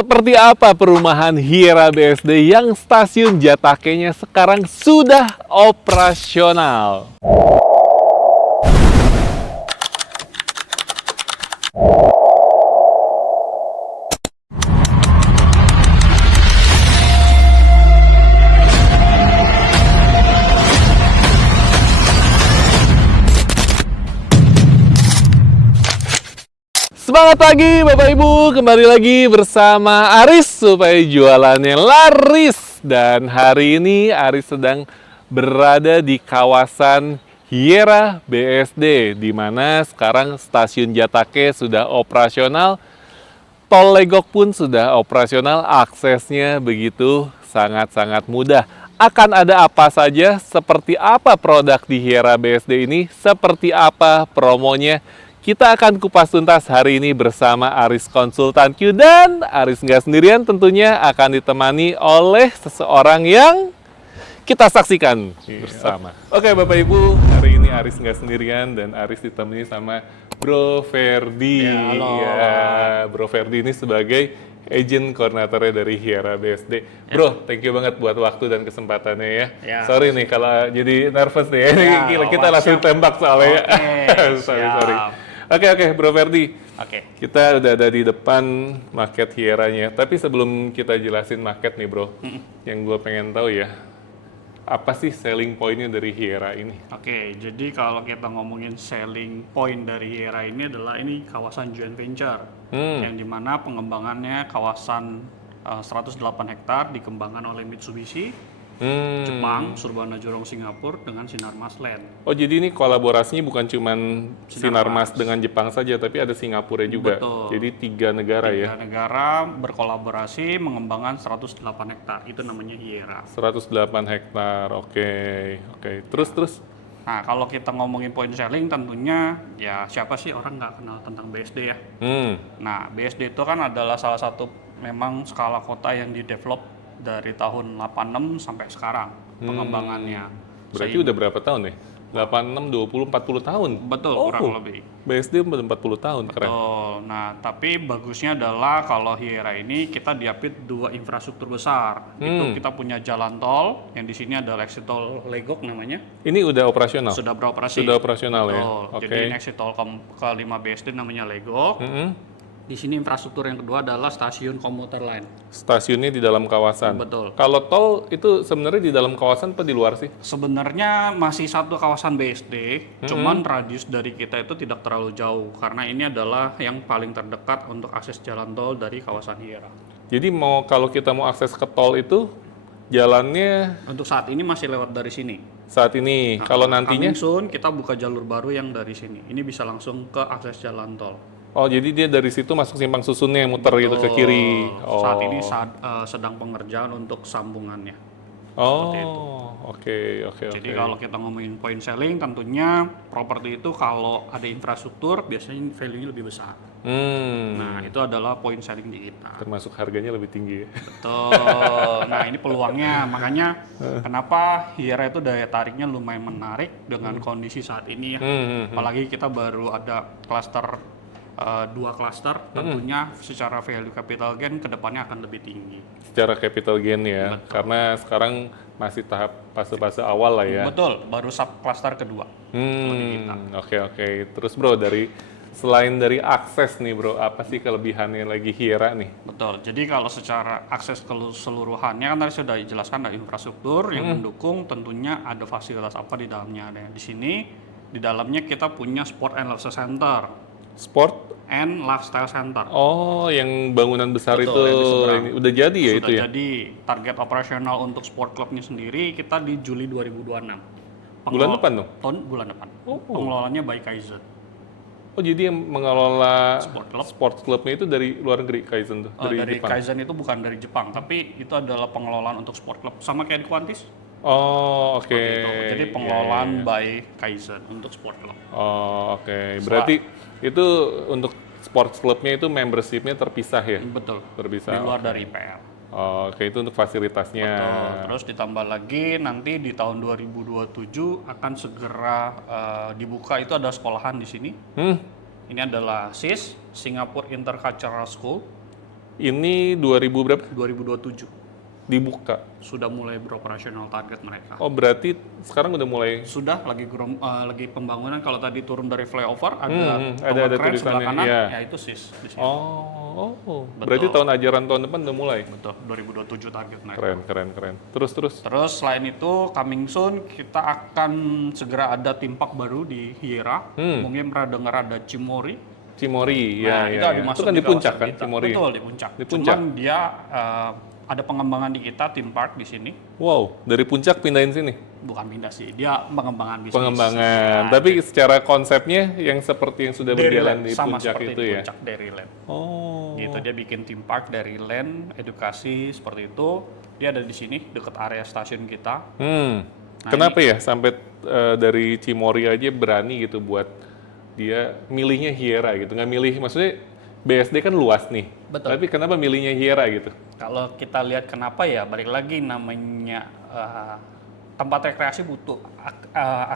Seperti apa perumahan Hyera BSD yang stasiun Jatakenya sekarang sudah operasional? Semangat pagi Bapak Ibu, kembali lagi bersama Aris supaya jualannya laris. Dan hari ini Aris sedang berada di kawasan Hyera BSD, di mana sekarang stasiun Jatake sudah operasional, tol Legok pun sudah operasional, aksesnya begitu sangat-sangat mudah. Akan ada apa saja, seperti apa produk di Hyera BSD ini, seperti apa promonya, kita akan kupas tuntas hari ini bersama Aris Konsultan Q, dan Aris nggak sendirian, tentunya akan ditemani oleh seseorang yang kita saksikan bersama. Oke Bapak Ibu, hari ini Aris nggak sendirian dan Aris ditemani sama Bro Ferdi. Ya, halo. Ya, Bro Ferdi ini sebagai agent koordinatornya dari Hyera BSD. Bro, thank you banget buat waktu dan kesempatannya ya. Ya. Sorry nih kalau jadi nervous nih ya. Ya, Gila, kita wah, langsung siap. tembak soalnya. Oke, sorry. siap. Oke, Bro Ferdi. Oke. Kita udah ada di depan market Hyeranya. Tapi sebelum kita jelasin market nih, Bro, yang gue pengen tahu ya, apa sih selling point-nya dari Hyera ini? Oke, jadi kalau kita ngomongin selling point dari Hyera ini adalah ini kawasan joint venture, yang dimana pengembangannya kawasan 108 hektar dikembangkan oleh Mitsubishi, Jepang, Surbana Jorong Singapura dengan Sinarmas Land. Oh, jadi ini kolaborasinya bukan cuman Sinarmas dengan Jepang saja, tapi ada Singapura juga. Betul. Jadi 3 negara ya. 3 negara berkolaborasi mengembangkan 108 hektar, itu namanya Hyera. 108 hektar, oke. Terus? Nah, kalau kita ngomongin point selling, tentunya ya siapa sih orang nggak kenal tentang BSD ya. Nah, BSD itu kan adalah salah satu memang skala kota yang di-develop dari tahun 86 sampai sekarang pengembangannya. Berarti udah berapa tahun nih? 86, 20, 40 tahun? Betul, Oh, kurang lebih. BSD udah 40 tahun, keren. Betul. Nah, tapi bagusnya adalah kalau Hyera ini kita diapit 2 infrastruktur besar. Itu kita punya jalan tol, yang di sini ada exit tol Legok namanya. Ini udah operasional? Sudah beroperasi. Sudah operasional ya? Betul. Oke. Jadi exit tol ke-5 BSD namanya Legok. Di sini infrastruktur yang kedua adalah stasiun komuter lain. Stasiunnya di dalam kawasan? Betul. Kalau tol itu sebenarnya di dalam kawasan apa di luar sih? Sebenarnya masih satu kawasan BSD, cuman radius dari kita itu tidak terlalu jauh karena ini adalah yang paling terdekat untuk akses jalan tol dari kawasan Hyera. Jadi kalau kita mau akses ke tol itu jalannya Untuk saat ini masih lewat dari sini. saat ini. Kalau nantinya, Coming soon kita buka jalur baru yang dari sini. Ini bisa langsung ke akses jalan tol. oh jadi dia dari situ masuk simpang susunnya muter gitu ke kiri. Oh. Saat ini sedang pengerjaan untuk sambungannya. Oh, oke. Jadi kalau kita ngomongin point selling, tentunya properti itu kalau ada infrastruktur biasanya value-nya lebih besar. Nah, itu adalah point selling di kita. Termasuk harganya lebih tinggi ya. Betul. Nah, ini peluangnya. Makanya kenapa Hyera itu daya tariknya lumayan menarik dengan kondisi saat ini ya. Apalagi kita baru ada klaster 2 klaster, tentunya secara value capital gain kedepannya akan lebih tinggi. Secara capital gain ya, karena sekarang masih tahap fase-fase awal lah ya. Betul, baru sub klaster kedua. Oke. Terus Bro, selain dari akses nih Bro, apa sih kelebihannya lagi Hyera nih? Betul, jadi kalau secara akses keseluruhannya kan tadi sudah dijelaskan ada infrastruktur yang mendukung, tentunya ada fasilitas apa di dalamnya. Ada di sini, di dalamnya kita punya Sport and Lifestyle Center. Sport? And Lifestyle Center. Oh, yang bangunan besar Betul, itu yang di seberang. ini udah jadi ya Sudah itu ya? jadi target operasional untuk sport clubnya sendiri kita di Juli 2026. Bulan depan dong? Bulan depan. Oh. Pengelolanya by Kaizen. Oh, jadi yang mengelola Sport club. sports clubnya itu dari luar negeri Kaizen tuh, Dari Jepang. Kaizen itu bukan dari Jepang, tapi itu adalah pengelolaan untuk sport club sama kayak di Quantis. Oh, oke. Gitu. Jadi Iya, pengelolaan iya. by Kaizen untuk sport club. Oh, oke. Berarti itu untuk sports clubnya itu membershipnya terpisah ya? Betul. Terpisah. Di luar dari IPL. Oh, oke, itu untuk fasilitasnya. Betul. Terus ditambah lagi nanti di tahun 2027 akan segera dibuka itu ada sekolahan di sini. Ini adalah SIS, Singapore Intercultural School. Ini 2000 berapa? 2027 Dibuka. sudah mulai beroperasional target mereka. Oh, berarti sekarang udah mulai. Sudah lagi pembangunan. Kalau tadi turun dari flyover ada ada tower crane sebelah tulisannya, kanan, iya. ya itu SIS di sini. Oh. Berarti tahun ajaran tahun depan udah mulai. Betul, 2027 target mereka. Keren. Terus. Terus selain itu coming soon kita akan segera ada theme park baru di Hiera. Mungkin pernah dengar ada Cimori. Cimori, Nah, ya. itu Itu kan di puncak kan, kita. Cimori. Betul, di puncak. Di puncak. Cuman dia ada pengembangan di kita theme park di sini. Wow, dari puncak pindahin sini. Bukan pindah sih, dia pengembangan bisnis. Pengembangan. Nah, Tapi secara konsepnya yang seperti yang sudah berjalan di sama puncak seperti itu di ya. puncak Dairyland. Oh. Gitu, dia bikin theme park Dairyland, edukasi seperti itu. Dia ada di sini dekat area stasiun kita. Kenapa ya sampai dari Cimori aja berani gitu buat dia milihnya Hiera gitu, nggak milih, maksudnya BSD kan luas nih. Betul. Tapi kenapa milihnya Hiera gitu? Kalau kita lihat kenapa ya, balik lagi namanya tempat rekreasi butuh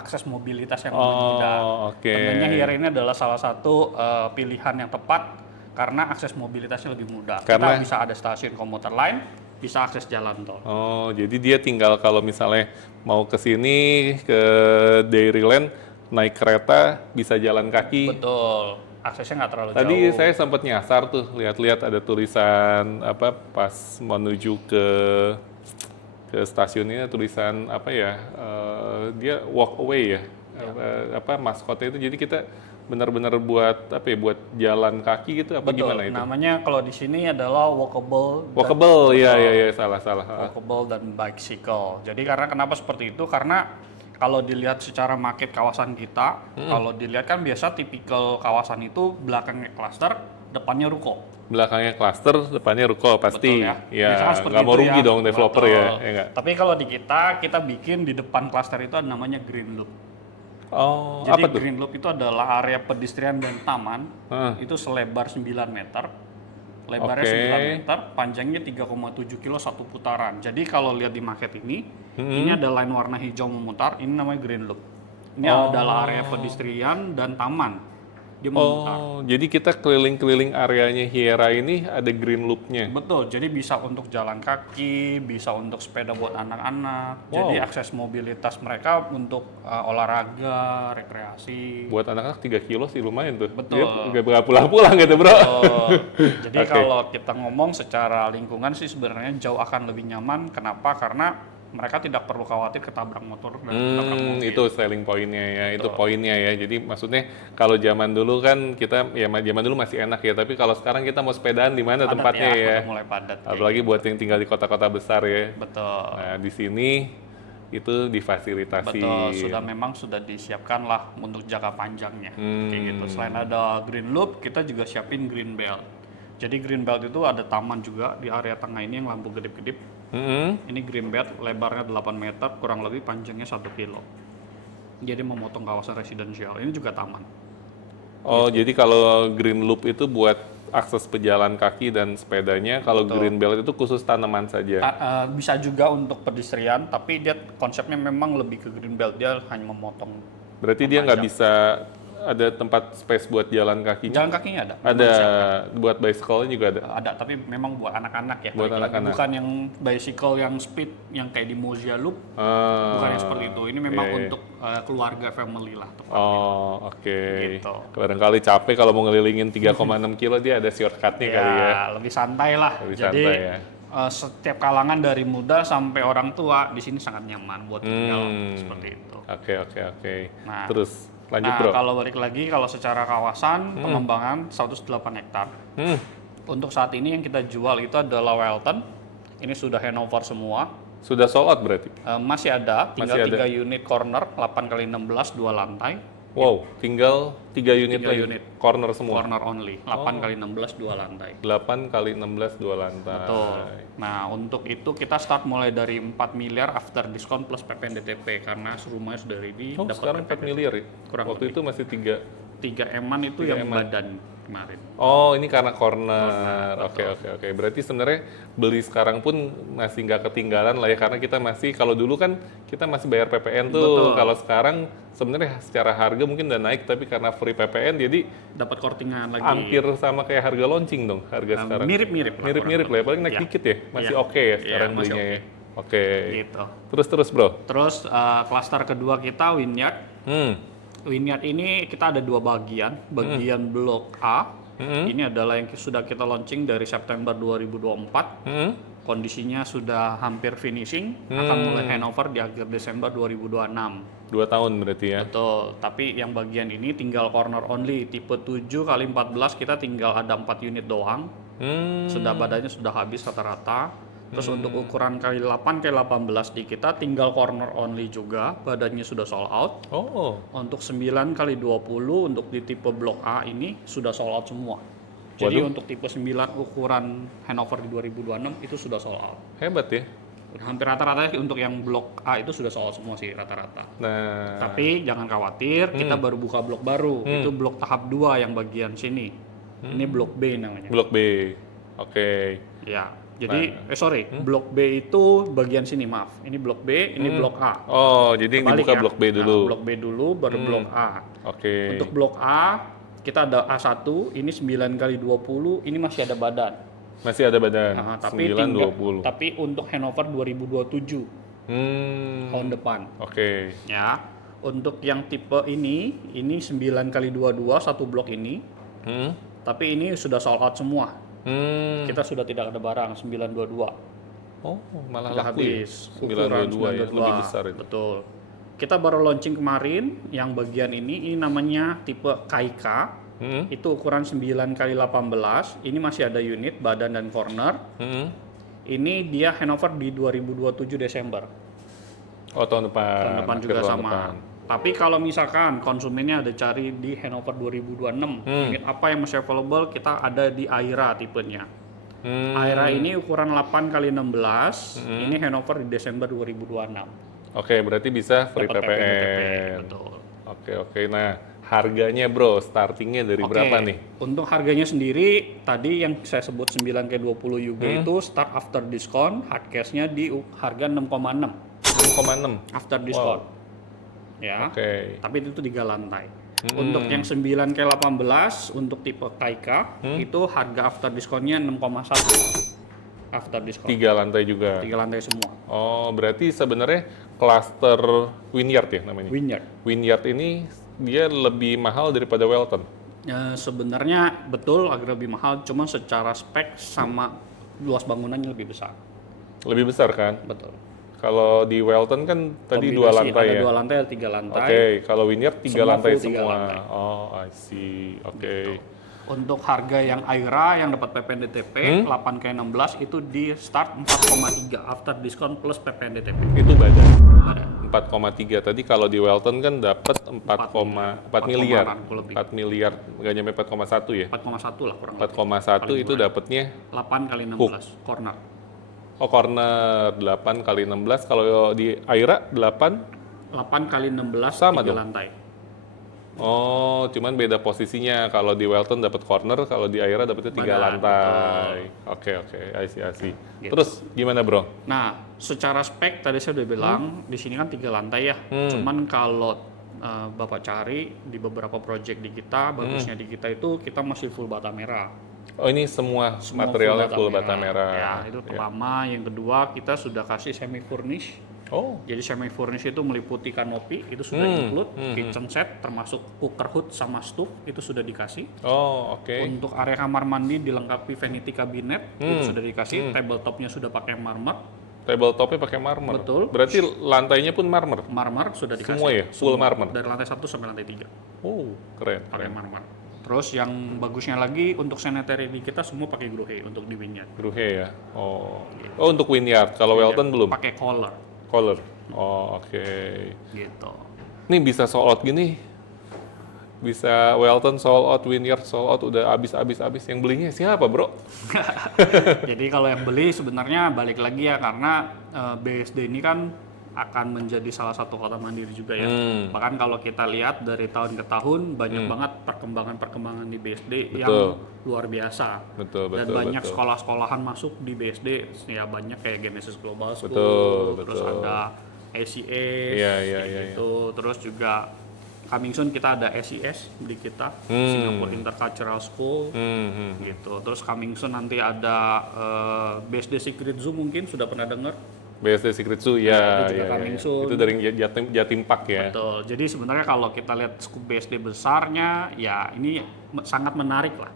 akses mobilitas yang lebih mudah. Oke. Tentunya Hiera ini adalah salah satu pilihan yang tepat karena akses mobilitasnya lebih mudah. Karena- Kita bisa ada stasiun komuter lain, bisa akses jalan tol. Oh, jadi dia tinggal kalau misalnya mau ke sini ke Dairyland naik kereta bisa jalan kaki. Betul, aksesnya nggak terlalu Tadi jauh. saya sempat nyasar tuh, lihat-lihat ada tulisan apa pas menuju ke stasiun ini tulisan apa ya? Dia walk away ya. Apa maskotnya itu. Jadi kita benar-benar buat apa ya? Buat jalan kaki gitu apa Betul, gimana itu? namanya kalau di sini adalah walkable. Walkable, ya salah. Walkable dan bicycle. Jadi karena kenapa seperti itu? Karena kalau dilihat secara market kawasan kita, kalau dilihat kan biasa tipikal kawasan itu belakangnya klaster, depannya ruko. Belakangnya klaster, depannya ruko pasti. Betul ya. Ya, Biasanya seperti nggak mau itu rugi ya. dong developer Betul. ya nggak? Tapi kalau di kita bikin di depan klaster itu ada namanya Green Loop. Oh, Jadi apa tuh? Green Loop itu adalah area pedestrian dan taman. Itu selebar 9 meter. Lebarnya 9 meter, panjangnya 3,7 kilo satu putaran. Jadi kalau lihat di market ini ada line warna hijau memutar, ini namanya Green Loop. Ini adalah area pedestrian dan taman. Dia memutar. Oh, jadi kita keliling-keliling areanya Hiera ini ada green loop-nya. Betul, jadi bisa untuk jalan kaki, bisa untuk sepeda buat anak-anak. Jadi akses mobilitas mereka untuk olahraga, rekreasi. Buat anak-anak 3 kilo sih lumayan tuh. Betul. Dia nggak pulang-pulang gitu bro. Jadi kalau kita ngomong secara lingkungan sih sebenarnya jauh akan lebih nyaman. Kenapa? Karena mereka tidak perlu khawatir ketabrak motor dan ketabrak mobil. Itu selling point-nya ya, itu poinnya ya. Jadi maksudnya kalau zaman dulu kan kita, ya zaman dulu masih enak ya, tapi kalau sekarang kita mau sepedaan di mana Padat tempatnya ya? udah mulai padat. Apalagi buat yang tinggal di kota-kota besar ya. Betul. Nah di sini itu difasilitasi. Betul, sudah disiapkan lah untuk jangka panjangnya. Kayak gitu. Selain ada Green Loop, kita juga siapin Green Belt. Jadi Green Belt itu ada taman juga di area tengah ini yang lampu kedip-kedip. Ini Green Belt, lebarnya 8 meter, kurang lebih panjangnya 1 kilo. Jadi memotong kawasan residensial. Ini juga taman. Oh, jadi kalau Green Loop itu buat akses pejalan kaki dan sepedanya, kalau Green Belt itu khusus tanaman saja. Bisa juga untuk pedestrian, tapi dia konsepnya memang lebih ke Green Belt. Dia hanya memotong. Berarti dia nggak bisa ada tempat space buat jalan kakinya? Jalan kakinya ada. Ada, buat bicycle juga ada? Ada, tapi memang buat anak-anak ya. Buat Balik lagi, anak-anak. bukan yang bicycle yang speed, yang kayak di Mozia Loop. Bukan yang seperti itu. Ini memang untuk keluarga, family lah. Oh, oke. Gitu. Barangkali capek kalau mau ngelilingin 3,6 kilo, dia ada shortcutnya kali ya. Lebih santai lah. Lebih Jadi santai ya. Setiap kalangan dari muda sampai orang tua di sini sangat nyaman buat tinggal seperti itu. Oke. Nah, Terus lanjut bro. kalau balik lagi, kalau secara kawasan pengembangan 108 hektar. Untuk saat ini yang kita jual itu adalah Welton. Ini sudah handover semua. Sudah sold out berarti? Masih ada, tinggal Masih ada. 3 unit corner, 8x16, 2 lantai. Wow, tinggal 3 unit 3 lagi. unit. Corner semua. Corner only, 8x16, 2 lantai. 8x16 2 lantai. Betul. Nah, untuk itu kita start mulai dari 4 miliar after discount plus PPNDTP karena rumahnya sudah ready. Oh, dapat sekarang 4 miliar ya? Kurang Waktu itu masih 3 3 eman itu 3 yang eman. badan kemarin. Oh, ini karena corner. Oke. Berarti sebenarnya beli sekarang pun masih nggak ketinggalan lah ya, karena kita masih, kalau dulu kan kita masih bayar PPN tuh. Betul. Kalau sekarang sebenarnya secara harga mungkin udah naik, tapi karena free PPN jadi Dapat kortingan lagi. hampir sama kayak harga launching dong, harga sekarang. Mirip-mirip lah. Mirip-mirip lah ya, paling naik Ya. dikit ya. Masih Iya. oke ya sekarang Iya, masih belinya oke. ya. Oke. Gitu. Terus bro. Terus klaster kedua kita Wynyard. Wynyard ini kita ada 2 bagian. Bagian blok A. Ini adalah yang sudah kita launching dari September 2024. Kondisinya sudah hampir finishing. Akan mulai handover di akhir Desember 2026. 2 tahun berarti ya. Betul, tapi yang bagian ini tinggal corner only, tipe 7x14 kita tinggal ada 4 unit doang. Sudah badannya sudah habis rata-rata. Terus untuk ukuran kali 8 kali 18 di kita tinggal corner only juga, badannya sudah sold out. Oh, Untuk 9 kali 20 untuk di tipe blok A ini sudah sold out semua. Jadi Waduh. untuk tipe 9 ukuran handover di 2026 itu sudah sold out. hebat ya. Hampir rata-rata untuk yang blok A itu sudah sold out semua sih rata-rata. Nah, Tapi jangan khawatir, kita baru buka blok baru. Itu blok tahap 2 yang bagian sini. Ini blok B namanya. blok B. Oke. Ya. Jadi blok B itu bagian sini, maaf. Ini blok B, ini blok A. Oh, jadi yang Kebalik dibuka ya. blok B dulu. Nah, blok B dulu baru blok A. Oke. Untuk blok A kita ada A1, ini 9 kali 20, ini masih ada badan. Masih ada badan. Nah, 920. tapi untuk handover 2027 tahun depan. Oke. Ya. Untuk yang tipe ini 9 kali 22 satu blok ini. Tapi ini sudah sold out semua. Kita sudah tidak ada barang 922. Oh, malah Sudah laku ya. habis. Ukuran 922 ya, lebih besar itu. Betul. Kita baru launching kemarin yang bagian ini namanya tipe Kaika. Itu ukuran 9 kali 18. Ini masih ada unit badan dan corner. Ini dia handover di 2027 Desember. Oh, tahun depan. Tahun depan Akhir juga tahun sama. depan. Tapi kalau misalkan konsumennya ada cari di handover 2026, unit apa yang masih available, kita ada di Aira tipenya. Aira ini ukuran 8 kali 16, ini handover di Desember 2026. Oke, berarti bisa free Dapat PPN. Betul. Oke. Nah, harganya bro, startingnya dari berapa nih? Untuk harganya sendiri, tadi yang saya sebut 9 ke 20 juga itu start after discount, hard cash-nya di harga 6,6 6,6. after discount. Ya. Oke. Tapi itu 3 lantai. Untuk yang 9 ke 18 untuk tipe Kaika itu harga after discount-nya 6,1 after discount. 3 lantai juga. 3 lantai semua. Oh, berarti sebenarnya cluster Wynyard ya namanya? Wynyard. Wynyard ini dia lebih mahal daripada Welton. Sebenarnya betul agak lebih mahal, cuman secara spek sama luas bangunannya lebih besar. Lebih besar kan? Betul. Kalau di Welton kan tadi 2 Kombinasi, lantai ada ya? 2 lantai, ada 3 lantai. Oke, kalau Wynyard 3 Semua lantai full 3 semua. lantai. Oh, I see. Oke. Untuk harga yang Aira yang dapat PPN DTP 8 ke 16 itu di start 4,3 after discount plus PPN DTP. Itu badan. Ada. 4,3. Tadi kalau di Welton kan dapat 4,4 miliar. 4,8 lebih. 4 miliar, nggak nyampe 4,1 ya? 4,1 lah kurang lebih. 4,1 itu dapatnya 8 kali 16 corner. oh corner 8 kali 16. Kalau di Aira 8. 8 kali 16 Sama 3 dong? lantai. Oh, cuman beda posisinya. Kalau di Welton dapat corner, kalau di Aira dapatnya 3 Badan, lantai. Oke, I see. Gitu. Terus gimana, Bro? Nah, secara spek tadi saya udah bilang di sini kan 3 lantai ya. Cuman kalau Bapak cari di beberapa project di kita, bagusnya di kita itu kita masih full bata merah. Oh, ini semua, Semua materialnya full bata merah. Ya, itu pertama. Yang kedua, kita sudah kasih semi furnish. Oh, Jadi semi furnish itu meliputi kanopi, itu sudah include, kitchen set termasuk cooker hood sama stove itu sudah dikasih. oh, oke. Untuk area kamar mandi dilengkapi vanity cabinet itu sudah dikasih, tabletopnya sudah pakai marmer. Tabletopnya pakai marmer. Betul. Berarti lantainya pun marmer. Marmer sudah dikasih. Semua ya? Full marmer? Dari lantai 1 sampai lantai 3 Oh, keren. pakai marmer. Terus yang bagusnya lagi untuk sanitary di kita semua pakai Gruhe untuk di Wynyard. Gruhe ya. Oh, untuk Wynyard. Kalau Welton belum. Pakai collar Color. Oh, oke. gitu. Nih bisa sold out gini. Bisa Welton sold out, Wynyard sold out, udah habis. Yang belinya siapa, Bro? Jadi kalau yang beli sebenarnya balik lagi ya karena BSD ini kan akan menjadi salah satu kota mandiri juga ya. Bahkan kalau kita lihat dari tahun ke tahun banyak banget perkembangan di BSD yang luar biasa. Dan banyak sekolah-sekolahan masuk di BSD ya, banyak kayak Genesis Global School, terus ada ACS gitu. Terus juga coming soon kita ada SIS di kita, Singapore Intercultural School gitu. Terus coming soon nanti ada BSD Secret Zoo, mungkin sudah pernah dengar. BSD Secret Zoo ya, itu juga coming soon. Itu dari Jatim Park ya. Betul. Jadi sebenarnya kalau kita lihat skup BSD besarnya, ya ini sangat menarik lah.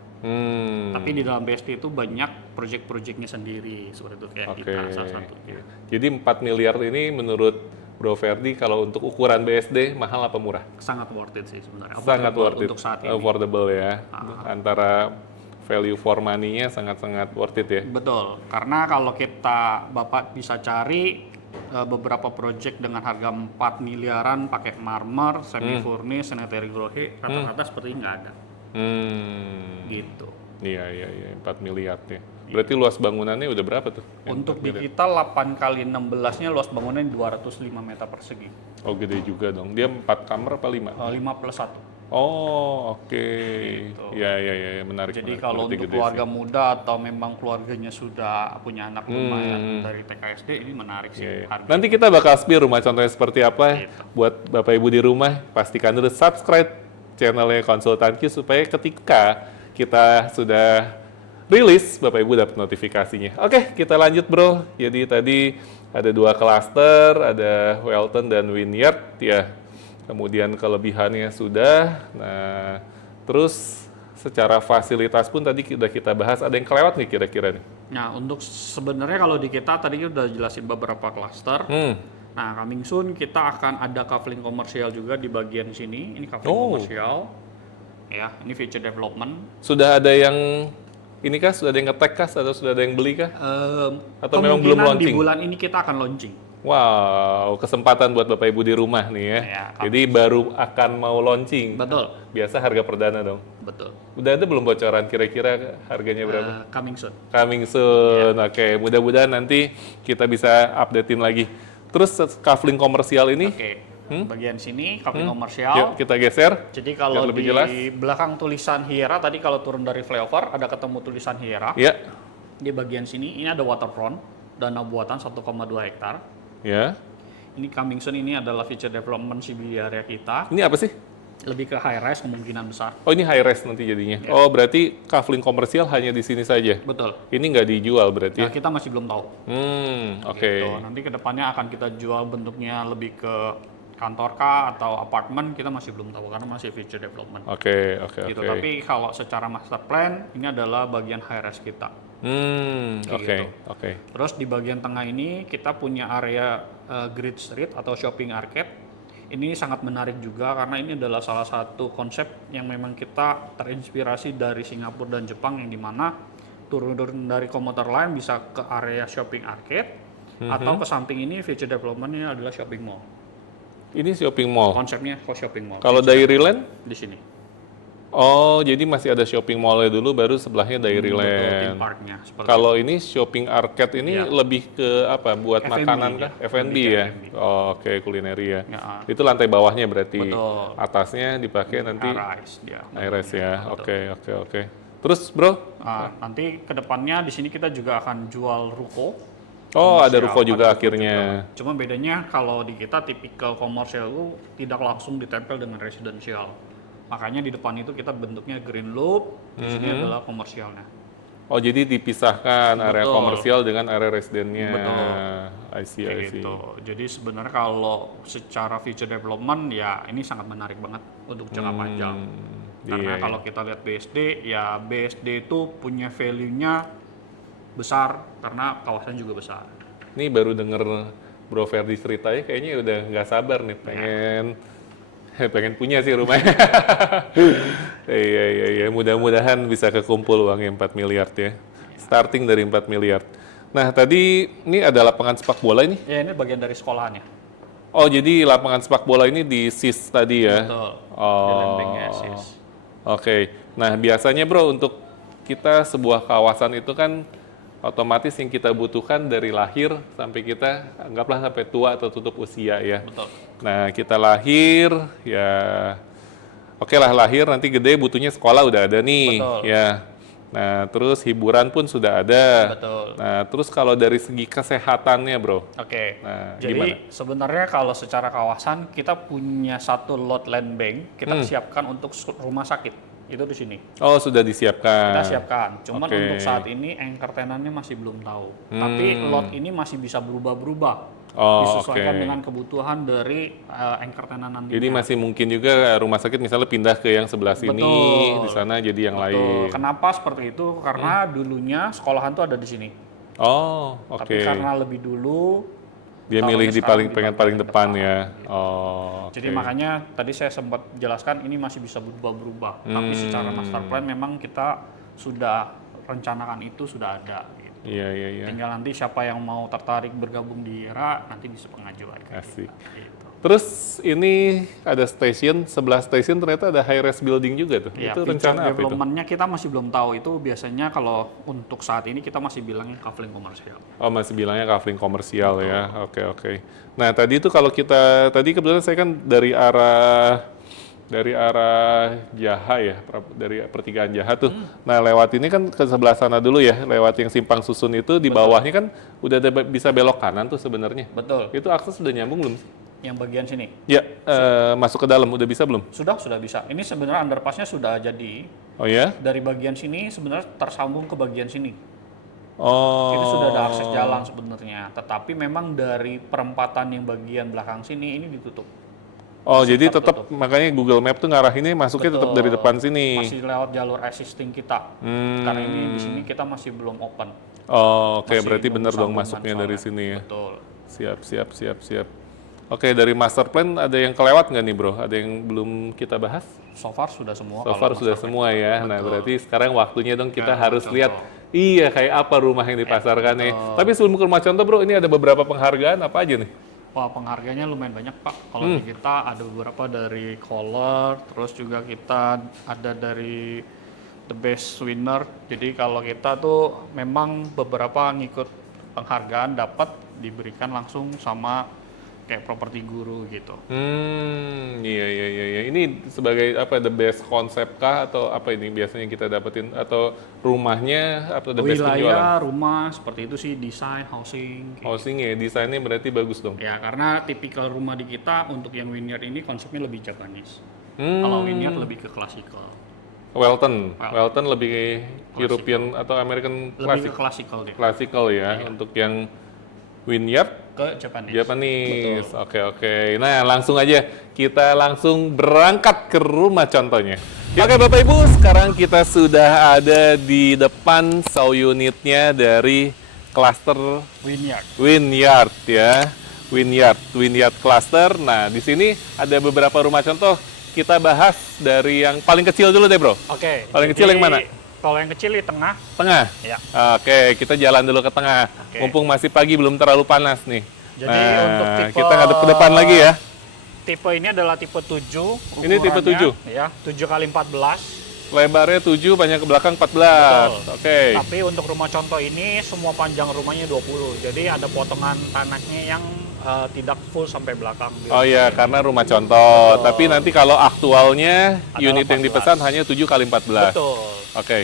Tapi di dalam BSD itu banyak proyek-proyeknya sendiri seperti itu kayak kita salah satunya. Jadi 4 miliar ini menurut Bro Ferdi kalau untuk ukuran BSD mahal apa murah? Sangat worth it sih sebenarnya. Sangat worth it. Untuk saat ini. Affordable ya. Antara value for money-nya sangat-sangat worth it ya. Betul, karena kalau Bapak bisa cari beberapa project dengan harga 4 miliaran pakai marmer, semi furnish, sanitary grohe, rata-rata seperti nggak ada. Gitu. Iya, 4 miliar ya. Berarti luas bangunannya udah berapa tuh? Untuk di kita 8 kali 16-nya luas bangunannya 205 meter persegi. Oh, gede juga dong. Dia 4 kamar apa 5? 5+1. Oh, oke. Gitu. Ya, menarik. Jadi menarik. kalau Berarti untuk gede keluarga sih. muda atau memang keluarganya sudah punya anak lumayan dari TKSD, ini menarik sih. Harga. Nanti kita bakal spill rumah contohnya seperti apa. Gitu. Buat Bapak Ibu di rumah, pastikan dulu subscribe channelnya Konsultan Q supaya ketika kita sudah rilis, Bapak Ibu dapat notifikasinya. Oke, kita lanjut bro. Jadi tadi ada 2 klaster, ada Welton dan Wynyard ya. Kemudian kelebihannya sudah. Nah, terus secara fasilitas pun tadi sudah kita bahas. Ada yang kelewat nih kira-kira nih? Nah, untuk sebenarnya kalau di kita tadi udah jelasin beberapa klaster. Nah, coming soon kita akan ada coupling komersial juga di bagian sini. Ini coupling komersial. Ya, ini feature development. Sudah ada yang ini kah? Sudah ada yang nge-tag kah? Atau sudah ada yang beli kah? Atau memang belum launching? Di bulan ini kita akan launching. Wow, kesempatan buat Bapak Ibu di rumah nih ya. Jadi baru akan mau launching. Betul. Biasa harga perdana dong. Betul. Udah ada belum bocoran kira-kira harganya berapa? Coming soon. Coming soon. Oke, mudah-mudahan nanti kita bisa updatein lagi. Terus coupling komersial ini? Bagian sini coupling komersial. Yuk, kita geser. Jadi kalau lebih di jelas. belakang tulisan Hiera tadi kalau turun dari flyover ada ketemu tulisan Hiera. Ya. Di bagian sini ini ada waterfront, dana buatan 1,2 hektar. Ya. Ini coming soon, ini adalah feature development CBD area kita. Ini apa sih? Lebih ke high rise kemungkinan besar. Oh, ini high rise nanti jadinya. Ya. Oh, berarti coupling komersial hanya di sini saja. Betul. Ini nggak dijual berarti. Nah, kita masih belum tahu. Oke. Gitu. Nanti kedepannya akan kita jual bentuknya lebih ke kantor kah atau apartemen, kita masih belum tahu karena masih feature development. Oke. Gitu. Tapi kalau secara master plan ini adalah bagian high rise kita. Oke. Terus di bagian tengah ini kita punya area Grid Street atau shopping arcade. Ini sangat menarik juga karena ini adalah salah satu konsep yang memang kita terinspirasi dari Singapura dan Jepang, yang dimana turun dari komuter lain bisa ke area shopping arcade atau ke samping ini feature development-nya adalah shopping mall. Ini shopping mall. Konsepnya shopping mall. Kalau Dairyland di sini. Oh, jadi masih ada shopping mall-nya dulu, baru sebelahnya Dairyland. Theme park-nya. Kalau ini shopping arcade ini lebih ke apa? Buat F&B, makanan kah? F&B ya? F&B. Oh, oke, kulineri ya. Ya. Itu lantai bawahnya berarti. Betul. Atasnya dipakai nanti Arise dia. Aires ya. Oke. Terus, Bro? Nanti kedepannya di sini kita juga akan jual ruko. Oh, ada Komersial, ruko juga ada ruko akhirnya. juga. Cuma bedanya kalau di kita tipikal komersial itu tidak langsung ditempel dengan residensial. Makanya di depan itu kita bentuknya green loop, di sini adalah komersialnya. Oh, jadi dipisahkan area komersial dengan area residennya. Betul. I see. Gitu. Jadi sebenarnya kalau secara future development ya ini sangat menarik banget untuk jangka panjang. Karena kalau kita lihat BSD, ya BSD itu punya value-nya besar karena kawasan juga besar. Ini baru denger Bro Ferdi ceritanya kayaknya udah nggak sabar nih pengen punya sih rumahnya. Iya, mudah-mudahan bisa kekumpul uangnya 4 miliar ya. Starting dari 4 miliar. Nah, tadi ini ada lapangan sepak bola ini. Ya, ini bagian dari sekolahannya. Oh, jadi lapangan sepak bola ini di SIS tadi ya? Betul. Oh. Di lembengnya SIS. Oke. Nah, biasanya Bro, untuk kita sebuah kawasan itu kan otomatis yang kita butuhkan dari lahir sampai kita anggaplah sampai tua atau tutup usia ya. Betul. Nah, kita lahir ya oke lah lahir nanti gede butuhnya sekolah udah ada nih Betul. ya. Nah, terus hiburan pun sudah ada. Betul. Nah, terus kalau dari segi kesehatannya, Bro. Oke. Nah, Jadi gimana? sebenarnya kalau secara kawasan kita punya satu lot land bank kita siapkan untuk rumah sakit. Itu di sini. Oh, sudah disiapkan. Kita siapkan. Cuman Oke. untuk saat ini anchor tenannya masih belum tahu. Tapi lot ini masih bisa berubah-berubah. Oh, Disesuaikan oke. dengan kebutuhan dari anchor tenan nantinya. Jadi masih mungkin juga rumah sakit misalnya pindah ke yang sebelah sini, Betul. di sana jadi yang Betul. lain. Kenapa seperti itu? Karena dulunya sekolahan tuh ada di sini. Oh, oke. Tapi karena lebih dulu Dia taruhnya milih di sekarang paling pengen paling depan ya. Oh, Jadi makanya tadi saya sempat jelaskan ini masih bisa berubah-berubah. Tapi secara master plan memang kita sudah rencanakan itu sudah ada. Gitu. Iya, iya, iya. Tinggal nanti siapa yang mau tertarik bergabung di Yera nanti bisa pengajuan. Asik. Gitu. Terus ini ada stasiun, sebelah stasiun ternyata ada high res building juga tuh. Ya, Itu feature rencana apa itu? development-nya kita masih belum tahu. Itu biasanya kalau untuk saat ini kita masih bilangnya kafling komersial. Oh, masih bilangnya kafling komersial ya. Oke, oke. Nah, tadi itu kalau kita tadi kebetulan saya kan dari arah Jaha ya, dari pertigaan Jaha tuh. Nah, lewat ini kan ke sebelah sana dulu ya, lewat yang simpang susun itu di bawahnya kan udah ada bisa belok kanan tuh sebenarnya. Betul. Itu akses sudah nyambung belum sih? Yang bagian sini. Ya, masuk ke dalam udah bisa belum? Sudah bisa. Ini sebenarnya underpassnya sudah jadi. Oh ya? Dari bagian sini sebenarnya tersambung ke bagian sini. Oh. Itu sudah ada akses jalan sebenarnya. Tetapi memang dari perempatan yang bagian belakang sini ini ditutup. Oh, jadi tetap tetap makanya Google Map tuh ngarahinnya masuknya tetap Betul. dari depan sini. Masih lewat jalur existing kita. Karena ini di sini kita masih belum open. Oh, oke, Masih berarti nunggu bener dong sambungan masuknya dari soalnya. sini ya. Betul. Siap. Oke, dari master plan ada yang kelewat nggak nih, Bro? Ada yang belum kita bahas? So far sudah semua. So kalau far sudah master semua ya. Nah, berarti sekarang waktunya dong kita Ya, harus contoh. lihat iya kayak apa rumah yang dipasarkan nih. Tapi sebelum ke rumah contoh, Bro, ini ada beberapa penghargaan apa aja nih? Wah, penghargaannya lumayan banyak, Pak. Kalau di kita ada beberapa dari Color, terus juga kita ada dari The Best Winner. Jadi kalau kita tuh memang beberapa ngikut penghargaan dapat diberikan langsung sama kayak properti guru gitu. Iya. Ini sebagai apa the best konsep kah atau apa ini biasanya kita dapetin atau rumahnya atau the best penjualan? Wilayah, rumah, seperti itu sih, desain, housing. kayak Housing ya, desainnya berarti bagus dong. Ya, karena tipikal rumah di kita untuk yang Wynyard ini konsepnya lebih Japanese. Kalau Wynyard lebih ke klasikal. Welton lebih European atau American Lebih ke klasikal dia. classical ya. Untuk yang Wynyard Ke Japanese. Japanese. Oke. Nah, langsung aja kita langsung berangkat ke rumah contohnya. Oke, Bapak Ibu, sekarang kita sudah ada di depan show unitnya dari cluster Wynyard ya. Wynyard cluster. Nah, di sini ada beberapa rumah contoh. Kita bahas dari yang paling kecil dulu deh, Bro. Oke. Paling kecil yang mana? Kalau yang kecil di tengah. Tengah? Ya. Oke, kita jalan dulu ke tengah. Oke. Mumpung masih pagi, belum terlalu panas nih. Jadi untuk tipe kita ngadep ke depan lagi ya. Tipe ini adalah tipe 7. Ini tipe 7? Ya, 7 kali 14. Lebarnya 7, banyak ke belakang 14. Betul. Oke. Tapi untuk rumah contoh ini semua panjang rumahnya 20. Jadi ada potongan tanahnya yang tidak full sampai belakang. Oh iya, karena rumah contoh. Betul. Tapi nanti kalau aktualnya Adalah unit yang 14. dipesan hanya 7 kali 14. Betul. Oke.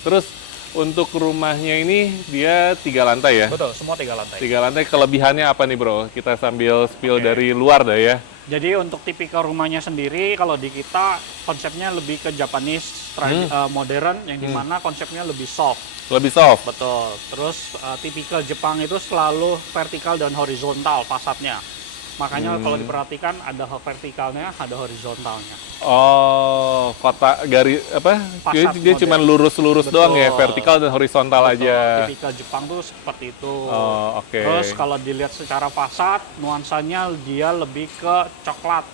Terus untuk rumahnya ini dia 3 lantai ya? Betul, semua 3 lantai. 3 lantai, kelebihannya apa nih, Bro? Kita sambil spill dari luar dah ya. Jadi untuk tipikal rumahnya sendiri kalau di kita konsepnya lebih ke Japanese modern yang dimana konsepnya lebih soft. Lebih soft. Betul. Terus tipikal Jepang itu selalu vertikal dan horizontal fasadnya. Makanya kalau diperhatikan ada vertikalnya, ada horizontalnya. Oh, kotak garis apa? Fasad Dia model. cuma lurus-lurus Betul. doang ya, vertikal dan horizontal Betul, aja. tipikal Jepang tuh seperti itu. Oh, oke. Terus kalau dilihat secara fasad, nuansanya dia lebih ke coklat,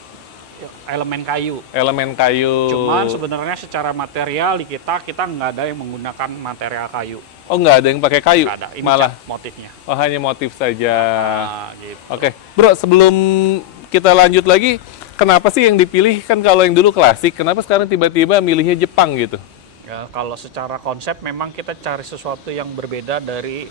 elemen kayu. Elemen kayu. Cuman sebenarnya secara material di kita nggak ada yang menggunakan material kayu. Oh, nggak ada yang pakai kayu? Nggak ada. Ini Malah. cat motifnya. Oh, hanya motif saja. Nah, gitu. Oke, Bro, sebelum kita lanjut lagi, kenapa sih yang dipilih kan kalau yang dulu klasik, kenapa sekarang tiba-tiba milihnya Jepang gitu? Ya, kalau secara konsep memang kita cari sesuatu yang berbeda dari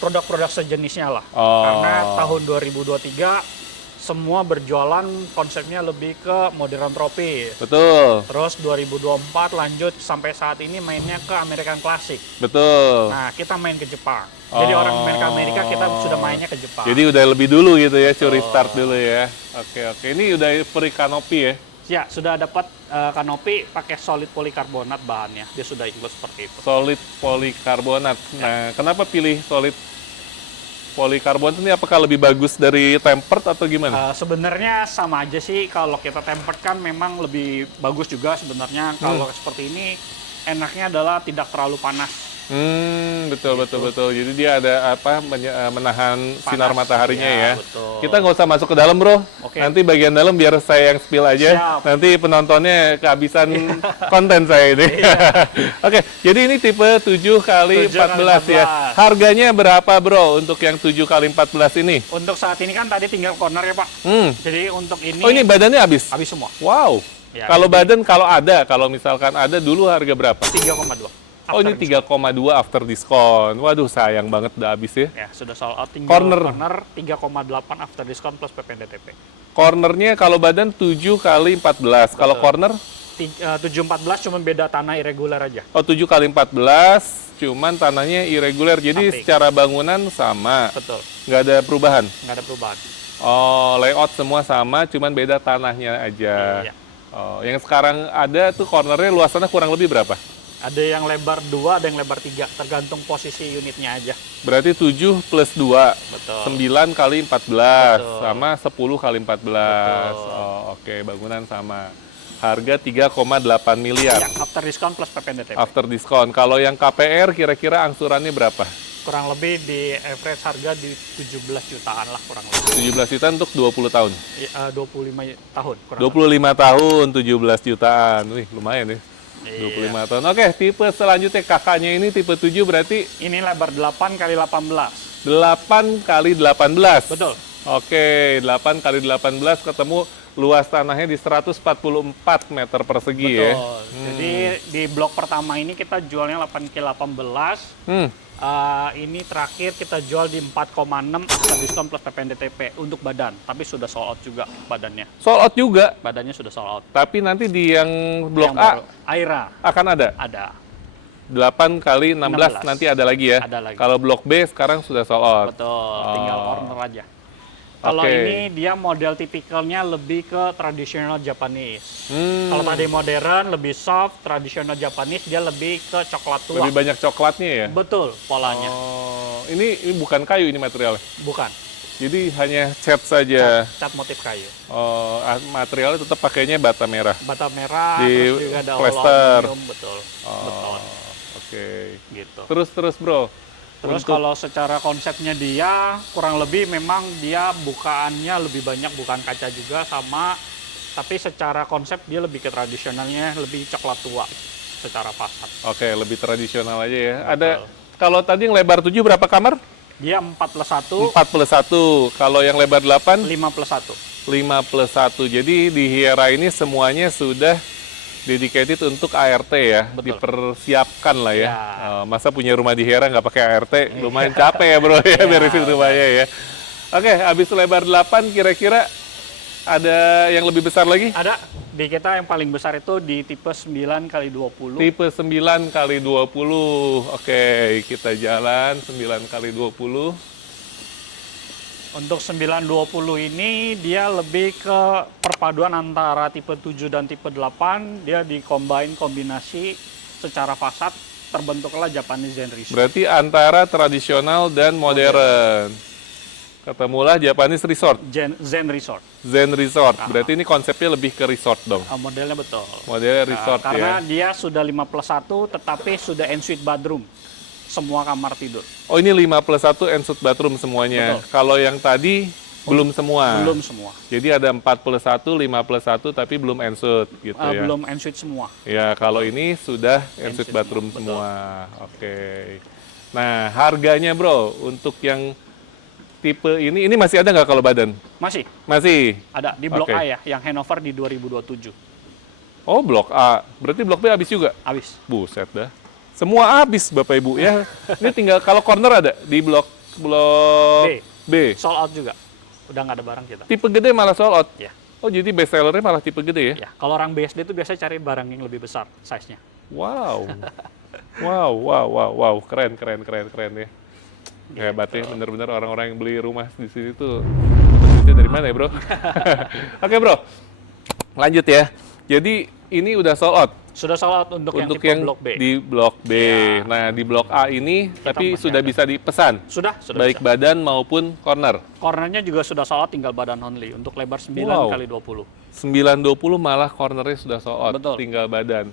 produk-produk sejenisnya lah. Oh. Karena tahun 2023 semua berjualan konsepnya lebih ke modern trophy. Betul, Terus 2024 lanjut sampai saat ini mainnya ke American Classic. betul. Nah, kita main ke Jepang. Jadi orang main ke Amerika, kita sudah mainnya ke Jepang. Jadi udah lebih dulu gitu ya, curi start dulu ya. Oke. Ini udah free kanopi ya? Ya, sudah dapat kanopi pakai solid polikarbonat bahannya. Dia sudah include seperti itu. Solid polikarbonat. Nah, kenapa pilih solid polikarbonat ini? Apakah lebih bagus dari tempered atau gimana? Sebenarnya sama aja sih. Kalau kita tempered kan memang lebih bagus juga sebenarnya. Kalau seperti ini enaknya adalah tidak terlalu panas. Betul. Jadi dia ada menahan sinar mataharinya ya. Betul. Kita nggak usah masuk ke dalam, bro. Oke. Nanti bagian dalam biar saya yang spill aja. Siap. Nanti penontonnya kehabisan konten saya ini. Oke, jadi ini tipe 7 kali 14 ya. Harganya berapa, bro, untuk yang 7 kali 14 ini? Untuk saat ini kan tadi tinggal corner ya, Pak. Jadi untuk ini Oh, ini badannya habis? habis semua. Wow. Ya, Kalau jadi- badan, kalau misalkan ada dulu harga berapa? 3,2. Oh, ini 3,2 after diskon. Waduh, sayang banget udah habis ya. Ya, sudah sold out. Tinggal Corner. corner 3,8 after diskon plus PPNDTP. Cornernya kalau badan 7 kali 14. Kalau corner, 714 cuma beda tanah irregular aja. oh 7 kali 14, cuman tanahnya irregular. Jadi Samping. secara bangunan sama, Betul. nggak ada perubahan. Nggak ada perubahan. Oh, layout semua sama, cuman beda tanahnya aja. Iya. Oh, yang sekarang ada tuh cornernya luasannya kurang lebih berapa? Ada yang lebar 2, ada yang lebar 3, tergantung posisi unitnya aja. Berarti 7 plus 2, Betul. 9 kali 14, Betul. sama 10 kali 14. Betul. Oh, oke, bangunan sama. Harga 3,8 miliar. Ya, after diskon plus PPNDTP. After diskon. Kalau yang KPR kira-kira angsurannya berapa? Kurang lebih di average harga di 17 jutaan lah kurang lebih. 17 juta untuk 20 tahun. 25 tahun kurang 25 tahun, 17 jutaan. Wih, lumayan ya. lebih. 25 tahun. Oke, tipe selanjutnya kakaknya ini tipe 7 berarti Ini lebar 8 kali 18. 8 kali 18. Betul. Oke, 8 kali 18 ketemu luas tanahnya di 144 meter persegi ya. Betul. Jadi di blok pertama ini kita jualnya 8 kali 18. Ini terakhir kita jual di 4,6 after diskon plus PPNDTP untuk badan, tapi sudah sold out juga badannya. Sold out juga, Badannya sudah sold out. tapi nanti di yang blok Yang A baru, Aira akan ada. ada. 8 kali 16 16. nanti ada lagi ya. Ada lagi. Kalau blok B sekarang sudah sold out. Betul, tinggal Oh. corner aja. Kalau Oke. ini dia model tipikalnya lebih ke tradisional Japanese. Hmm, Kalau tadi modern, lebih soft, tradisional Japanese dia lebih ke coklat tua. lebih banyak coklatnya ya. Betul, polanya. Oh, ini bukan kayu ini materialnya. Bukan, Jadi hanya cat saja. cat motif kayu. Oh, materialnya tetap pakainya bata merah. Bata merah, Di terus juga ada plaster. aluminium, betul. Oh, oke. Gitu. Terus bro. Terus Untuk- kalau secara konsepnya dia kurang lebih memang dia bukaannya lebih banyak, bukan kaca juga sama, tapi secara konsep dia lebih ke tradisionalnya, lebih coklat tua secara fasad. Oke, lebih tradisional aja ya. Ada kalau tadi yang lebar 7 berapa kamar? Dia 4 plus 1, 4 plus 1. Kalau yang lebar 8, 5 plus 1. 5 plus 1. Jadi di Hiera ini semuanya sudah dedicated untuk ART ya. Betul. Dipersiapkan lah ya. Ya. Masa punya rumah di Hiera nggak pakai ART? Lumayan capek ya bro ya, beresin rumahnya ya. Oke, habis lebar 8 kira-kira ada yang lebih besar lagi? Ada di kita yang paling besar itu di tipe 9 kali 20. Tipe 9 kali 20. Oke, kita jalan 9 kali 20. Untuk 920 ini dia lebih ke perpaduan antara tipe 7 dan tipe 8. Dia kombinasi secara fasad terbentuklah Japanese Zen Resort. Berarti antara tradisional dan modern. Ketemulah Japanese Resort, Zen Resort. Zen Resort. Berarti ini konsepnya lebih ke resort dong. Modelnya betul. Modelnya resort Karena ya. dia sudah 5 plus 1 tetapi sudah ensuite bathroom. Semua kamar tidur. Oh ini 5 plus 1 ensuite bathroom semuanya. Betul. Kalau yang tadi belum semua. Belum semua. Jadi ada 4 plus 1, 5 plus 1 tapi belum ensuite gitu ya. Belum ensuite semua. Ya kalau ini sudah ensuite Ensuite bathroom semua, semua. Oke. Nah harganya bro untuk yang tipe ini masih ada nggak kalau badan? Masih Masih. ada di Blok Oke. A ya, yang handover di 2027. Oh, blok A. Berarti blok B habis juga? Habis. Buset dah. Semua habis Bapak Ibu ya. Ini tinggal kalau corner ada di blok B. Sold out juga. Udah nggak ada barang kita. Tipe gede malah sold out. Ya. Oh, jadi best sellernya malah tipe gede ya? Ya. Kalau orang BSD itu biasanya cari barang yang lebih besar size-nya. Wow. Wow. Keren ya. Hebat ya, bener-bener orang-orang yang beli rumah di sini tuh duitnya dari mana ya, Bro? Oke, Bro. Lanjut ya. Jadi ini udah sold out. Sudah sold out untuk yang tipe blok B. Di blok B. Ya. Nah, di blok A ini tapi masih sudah ada. bisa dipesan. Sudah Baik bisa. badan maupun corner. Cornernya juga sudah sold out, tinggal badan only untuk lebar 9 Wow. kali 20. 920 malah cornernya sudah sold out, Betul. tinggal badan.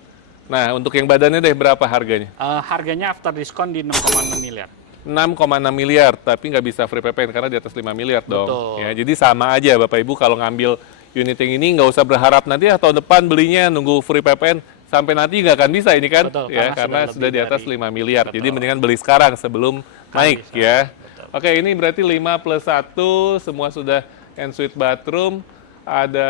Nah, untuk yang badannya deh berapa harganya? Harganya after diskon di 6,6 miliar. 6,6 miliar, tapi nggak bisa free PPN karena di atas 5 miliar dong. Betul. Ya, jadi sama aja Bapak Ibu kalau ngambil unit yang ini nggak usah berharap nanti tahun depan belinya nunggu free PPN sampai nanti nggak akan bisa ini kan. Betul, Ya, karena sudah sudah di lebih atas dari- 5 miliar. Betul. Jadi mendingan beli sekarang sebelum naik bisa. ya. Betul. Oke, ini berarti 5+1 semua sudah ensuite bathroom. Ada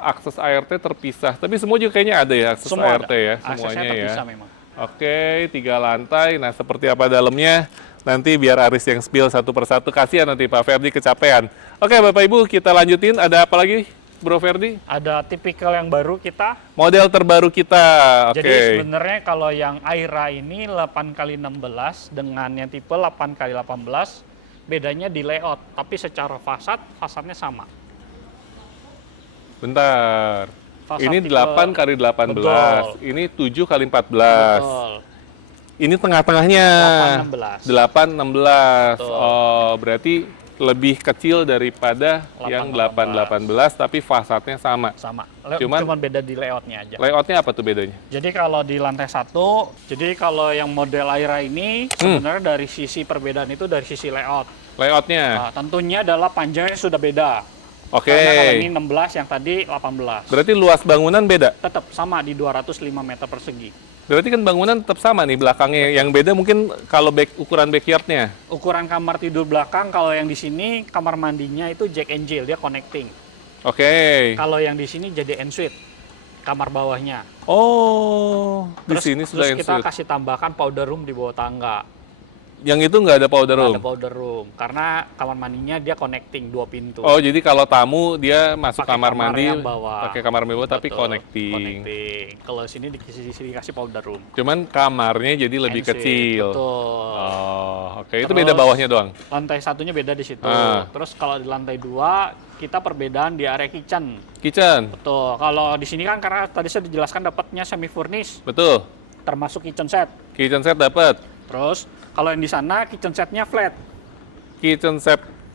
akses ART terpisah, tapi semua juga kayaknya ada ya akses Semua ART ada. ya, Aksesnya semuanya ya. terpisah memang. Oke, 3 lantai. Nah, seperti apa dalamnya? Nanti biar Aris yang spill satu persatu. Kasihan nanti Pak Ferdi kecapean. Oke, Bapak Ibu, kita lanjutin. Ada apa lagi, Bro Ferdi? Ada tipikal yang baru kita. Model terbaru kita. Oke. Jadi sebenarnya kalau yang Aira ini 8x16 dengan yang tipe 8x18, bedanya di layout. Tapi secara fasadnya sama. Bentar. Fasad Ini tipe- 8x18. Betul. Ini 7x14. Betul. Ini tengah-tengahnya. 816. 816. Betul. Oh, berarti lebih kecil daripada yang 818, tapi fasadnya sama. Sama. Cuman- Cuman beda di layoutnya aja. Layoutnya apa tuh bedanya? Jadi kalau di lantai 1, jadi kalau yang model Aira ini sebenarnya dari sisi perbedaan itu dari sisi layout. Layoutnya. Nah, tentunya adalah panjangnya sudah beda. Oke. Karena kalau ini 16, yang tadi 18. Berarti luas bangunan beda. Tetap sama di 205 meter persegi. Berarti kan bangunan tetap sama nih belakangnya. Yang beda mungkin kalau ukuran backyardnya. Ukuran kamar tidur belakang, kalau yang di sini kamar mandinya itu Jack and Jill, dia connecting. Oke. Kalau yang di sini jadi ensuite, kamar bawahnya. Oh, di sini sudah terus kita ensuite. kasih tambahkan powder room di bawah tangga. Yang itu nggak ada powder Nggak room. ada powder room, karena kamar mandinya dia connecting 2 pintu. Oh, jadi kalau tamu dia masuk Pakai kamar mandi yang bawah. pakai kamar mewah tapi Betul, connecting. connecting. Kalau sini dikasih powder room. Cuman kamarnya jadi lebih Ensuite, kecil. Betul. Oh, oke. Itu Terus- beda bawahnya doang. Lantai satunya beda di situ. Ah. Terus kalau di lantai 2 kita perbedaan di area kitchen. Kitchen. Betul. Kalau di sini kan karena tadi saya dijelaskan dapatnya semi furnish, Betul. termasuk kitchen set. Kitchen set dapat. Terus kalau yang di sana kitchen setnya flat. Kitchen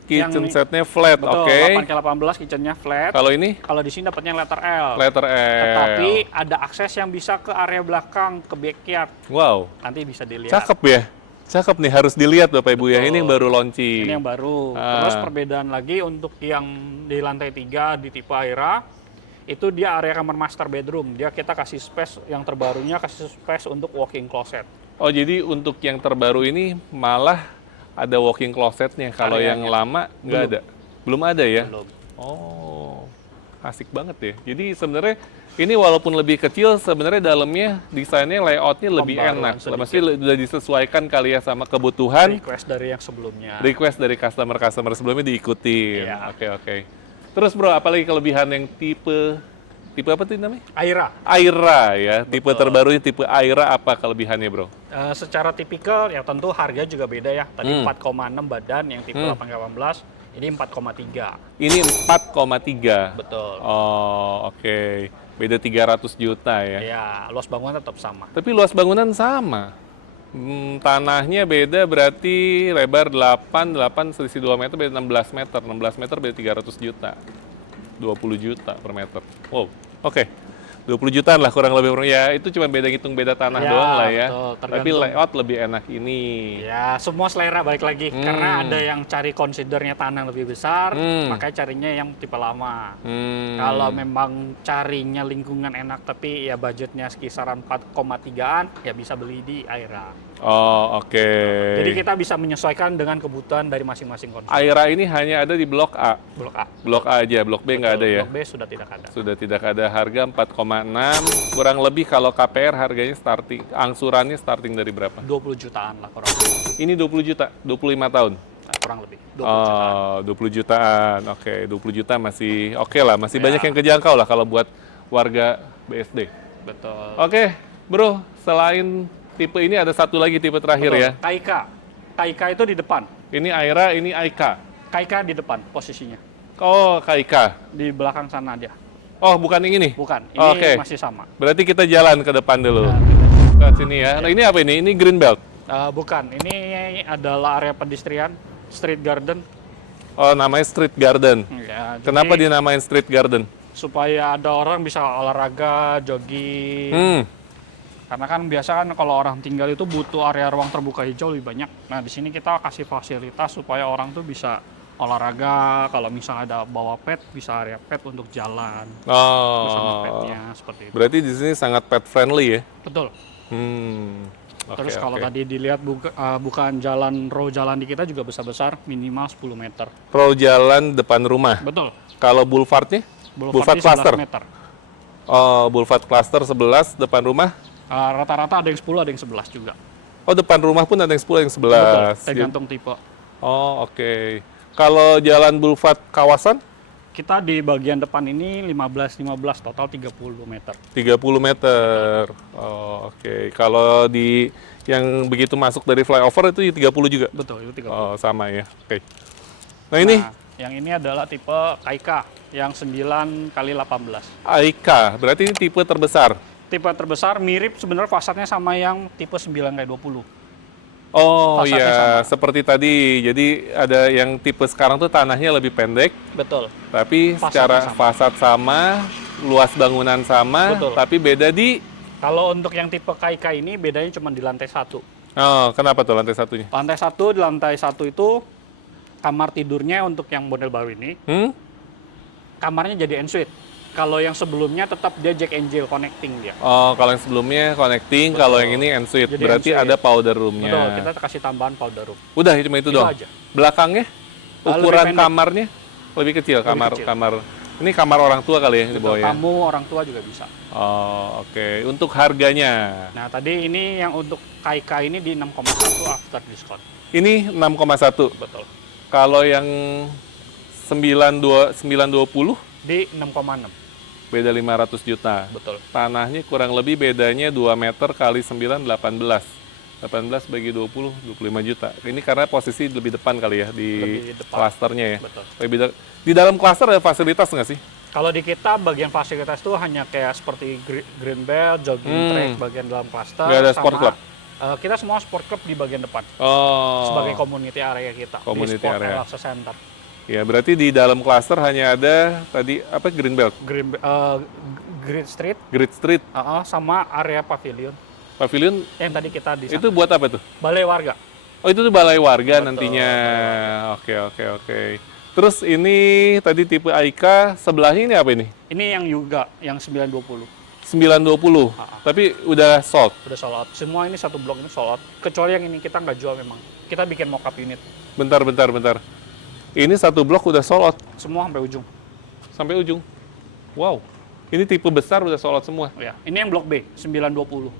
Yang- setnya flat. Betul. Oke. 8x18 kitchennya flat. Kalau ini Kalau di sini dapatnya letter L. letter L. Tetapi ada akses yang bisa ke area belakang, ke backyard. Wow. Nanti bisa dilihat. Cakep ya. Cakep nih, harus dilihat Bapak Ibu ya. Ini yang baru launching. Ini yang baru. Ah. Terus perbedaan lagi untuk yang di lantai 3 di tipe Aira, itu dia area kamar master bedroom. Dia kita kasih space yang terbarunya, kasih space untuk walk-in closet. Oh, jadi untuk yang terbaru ini malah ada walk-in closetnya. Kalau yang Areanya. lama nggak Belum. ada. Belum ada ya? Belum. Oh, asik banget ya. Jadi sebenarnya ini walaupun lebih kecil, sebenarnya dalamnya desainnya layoutnya lebih Pembaruan enak. sedikit. Pasti sudah disesuaikan kali ya sama kebutuhan. Request dari yang sebelumnya. Request dari customer sebelumnya diikutin. Iya. Oke. Terus bro, apalagi kelebihan yang tipe apa tuh namanya? Aira. Aira ya. Tipe terbarunya tipe Aira apa kelebihannya bro? Secara tipikal ya tentu harga juga beda ya. Tadi 4,6 badan yang tipe 818, ini 4,3. Ini 4,3. Betul. Oh, oke. Beda 300 juta ya. Ya, luas bangunan tetap sama. Tapi luas bangunan sama. Tanahnya beda berarti lebar 8 selisih 2 meter beda 16 meter. 16 meter beda 300 juta. 20 juta per meter. Wow, oke. 20 jutaan lah kurang lebih. Ya itu cuma beda hitung beda tanah Ya, doang lah ya. betul, Tapi tergantung. layout lebih enak ini. Ya, semua selera balik lagi. Karena ada yang cari considernya tanah lebih besar, makanya carinya yang tipe lama. Kalau memang carinya lingkungan enak tapi ya budgetnya sekisaran 4,3-an, ya bisa beli di Aira. Oh, oke. Jadi kita bisa menyesuaikan dengan kebutuhan dari masing-masing konsumen. Aira ini hanya ada di Blok A. Blok A. Blok A aja, Blok B nggak ada ya? Blok B sudah tidak ada. Sudah tidak ada. Harga 4,6. Kurang lebih kalau KPR harganya starting, angsurannya starting dari berapa? 20 jutaan lah kurang lebih. Ini 20 juta, 25 tahun. Nah, kurang lebih 20 jutaan. Oh, 20 jutaan. Oke, 20 juta masih oke lah. Masih Ya. banyak yang kejangkau lah kalau buat warga BSD. Betul. Oke, bro. Selain tipe ini ada satu lagi tipe terakhir Betul. ya. Kaika. Kaika itu di depan. Ini Aira, ini Aika. Kaika di depan posisinya. Oh, Kaika. Di belakang sana dia. Oh, bukan yang ini? Bukan. Ini Oke. masih sama. Berarti kita jalan ke depan dulu. Nah, Ke sini ya. Nah, ini apa ini? Ini green belt. bukan. Ini adalah area pedestrian, street garden. Oh, namanya street garden. Ya, Kenapa jadi dinamain street garden? supaya ada orang bisa olahraga, jogging. Hmm. Karena kan biasa kan kalau orang tinggal itu butuh area ruang terbuka hijau lebih banyak. Nah, di sini kita kasih fasilitas supaya orang tuh bisa olahraga. Kalau misalnya ada bawa pet, bisa area pet untuk jalan bersama Oh. petnya seperti itu. Berarti di sini sangat pet friendly ya? Betul. Hmm. Oke, Terus kalau oke. tadi dilihat bukan jalan row jalan di kita juga besar-besar, minimal 10 meter. Row jalan depan rumah. Betul. Kalau boulevardnya? Boulevard cluster. 11 meter. Oh, boulevard cluster 11 depan rumah. Rata-rata ada yang 10, ada yang 11 juga. Oh, depan rumah pun ada yang 10, yang Betul, 11. tergantung tipe. Oh, oke. Kalau jalan boulevard kawasan Kita di bagian depan ini 15 total 30 meter. 30 meter. Oh, oke. Kalau di yang begitu masuk dari flyover itu 30 juga. Betul, itu 30. Oh, sama ya. Oke. Nah, ini Yang ini adalah tipe Kaika yang 9 kali 18. Aika, berarti ini tipe terbesar. Tipe terbesar mirip sebenarnya fasadnya sama yang tipe 9 kali 20. Oh Fasadnya iya, sama. seperti tadi. Jadi ada yang tipe sekarang tuh tanahnya lebih pendek, Betul. tapi Fasadnya secara sama. fasad sama, luas bangunan sama, Betul. tapi beda di... Kalau untuk yang tipe Kaika ini bedanya cuma di lantai 1. Oh, kenapa tuh lantai satunya? Lantai 1, di lantai 1 itu kamar tidurnya untuk yang model baru ini, Hmm? kamarnya jadi ensuite. Kalau yang sebelumnya tetap dia Jack and Jill connecting dia. Oh, kalau yang sebelumnya connecting, kalau yang ini ensuite. Jadi Berarti ensuite. ada powder roomnya. Betul, kita kasih tambahan powder room. Udah, cuma itu Itu dong. aja. Belakangnya, Lebih ukuran pendek. kamarnya lebih kecil. kecil. Kamar. Ini kamar orang tua kali ya di Betul, bawahnya. tamu orang tua juga bisa. Oh, oke. Untuk harganya, Nah, tadi ini yang untuk Kaika ini di 6,1 after discount. ini 6,1. Betul. Kalau yang 920 Di 6,6. beda 500 juta. Betul. Tanahnya kurang lebih bedanya 2 meter kali 9, 18. 18 bagi 20, 25 juta. Ini karena posisi lebih depan kali ya di Lebih depan. klasternya ya. Betul. Di dalam klaster ada fasilitas nggak sih? Kalau di kita bagian fasilitas itu hanya kayak seperti green belt, jogging track bagian dalam cluster. Nggak ada sport club? Kita semua sport club di bagian depan. Oh. Sebagai community area kita. Community di Sport area. and Access Center. Ya, berarti di dalam klaster hanya ada tadi apa green belt, Green Street, grid street, sama area pavilion. pavilion. Yang tadi kita di sana. Itu buat apa tuh? Balai warga. Oh, itu tuh balai warga Betul, nantinya. balai Oke. Terus ini tadi tipe Aika, sebelahnya ini apa ini? Ini yang Yuga, yang 920. 920. Tapi udah sold. Udah sold out. Semua ini satu blok ini sold out. Kecuali yang ini kita nggak jual memang. Kita bikin mock-up unit. Bentar. Ini satu blok udah sold out Semua sampai ujung. sampai ujung. Wow. Ini tipe besar udah sold out semua. Ya. Ini yang blok B, 920.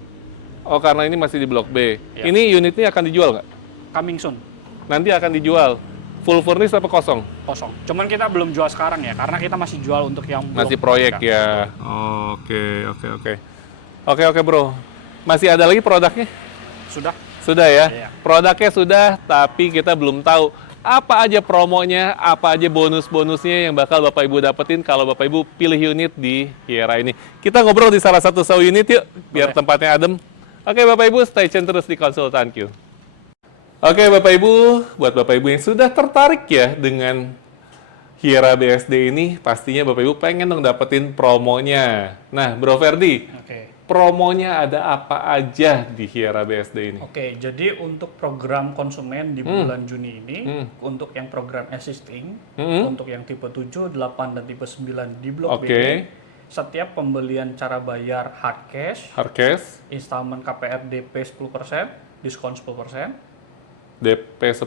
Oh, karena ini masih di blok B. Ya. Ini unitnya akan dijual nggak? Coming soon. Nanti akan dijual. Full furnish apa kosong? Kosong. Cuman kita belum jual sekarang ya, karena kita masih jual untuk yang blok Masih proyek mereka. ya. Oke, bro. Masih ada lagi produknya? Sudah. Sudah ya? Iya. Produknya sudah, tapi kita belum tahu apa aja promonya, apa aja bonus-bonusnya yang bakal Bapak Ibu dapetin kalau Bapak Ibu pilih unit di Hiera ini. Kita ngobrol di salah satu show unit yuk, biar Boleh. tempatnya adem. Oke Bapak Ibu, stay tune terus di Konsultan Q. Oke Bapak Ibu, buat Bapak Ibu yang sudah tertarik ya dengan Hiera BSD ini, pastinya Bapak Ibu pengen dong dapetin promonya. Nah Bro Ferdi, Oke. promonya ada apa aja di Hiera BSD ini? Oke, jadi untuk program konsumen di bulan Juni ini, untuk yang program existing, untuk yang tipe 7, 8, dan tipe 9 di blok B, Oke. setiap pembelian cara bayar hard cash, Hardcase, installment KPR DP 10%, diskon 10%. DP 10%,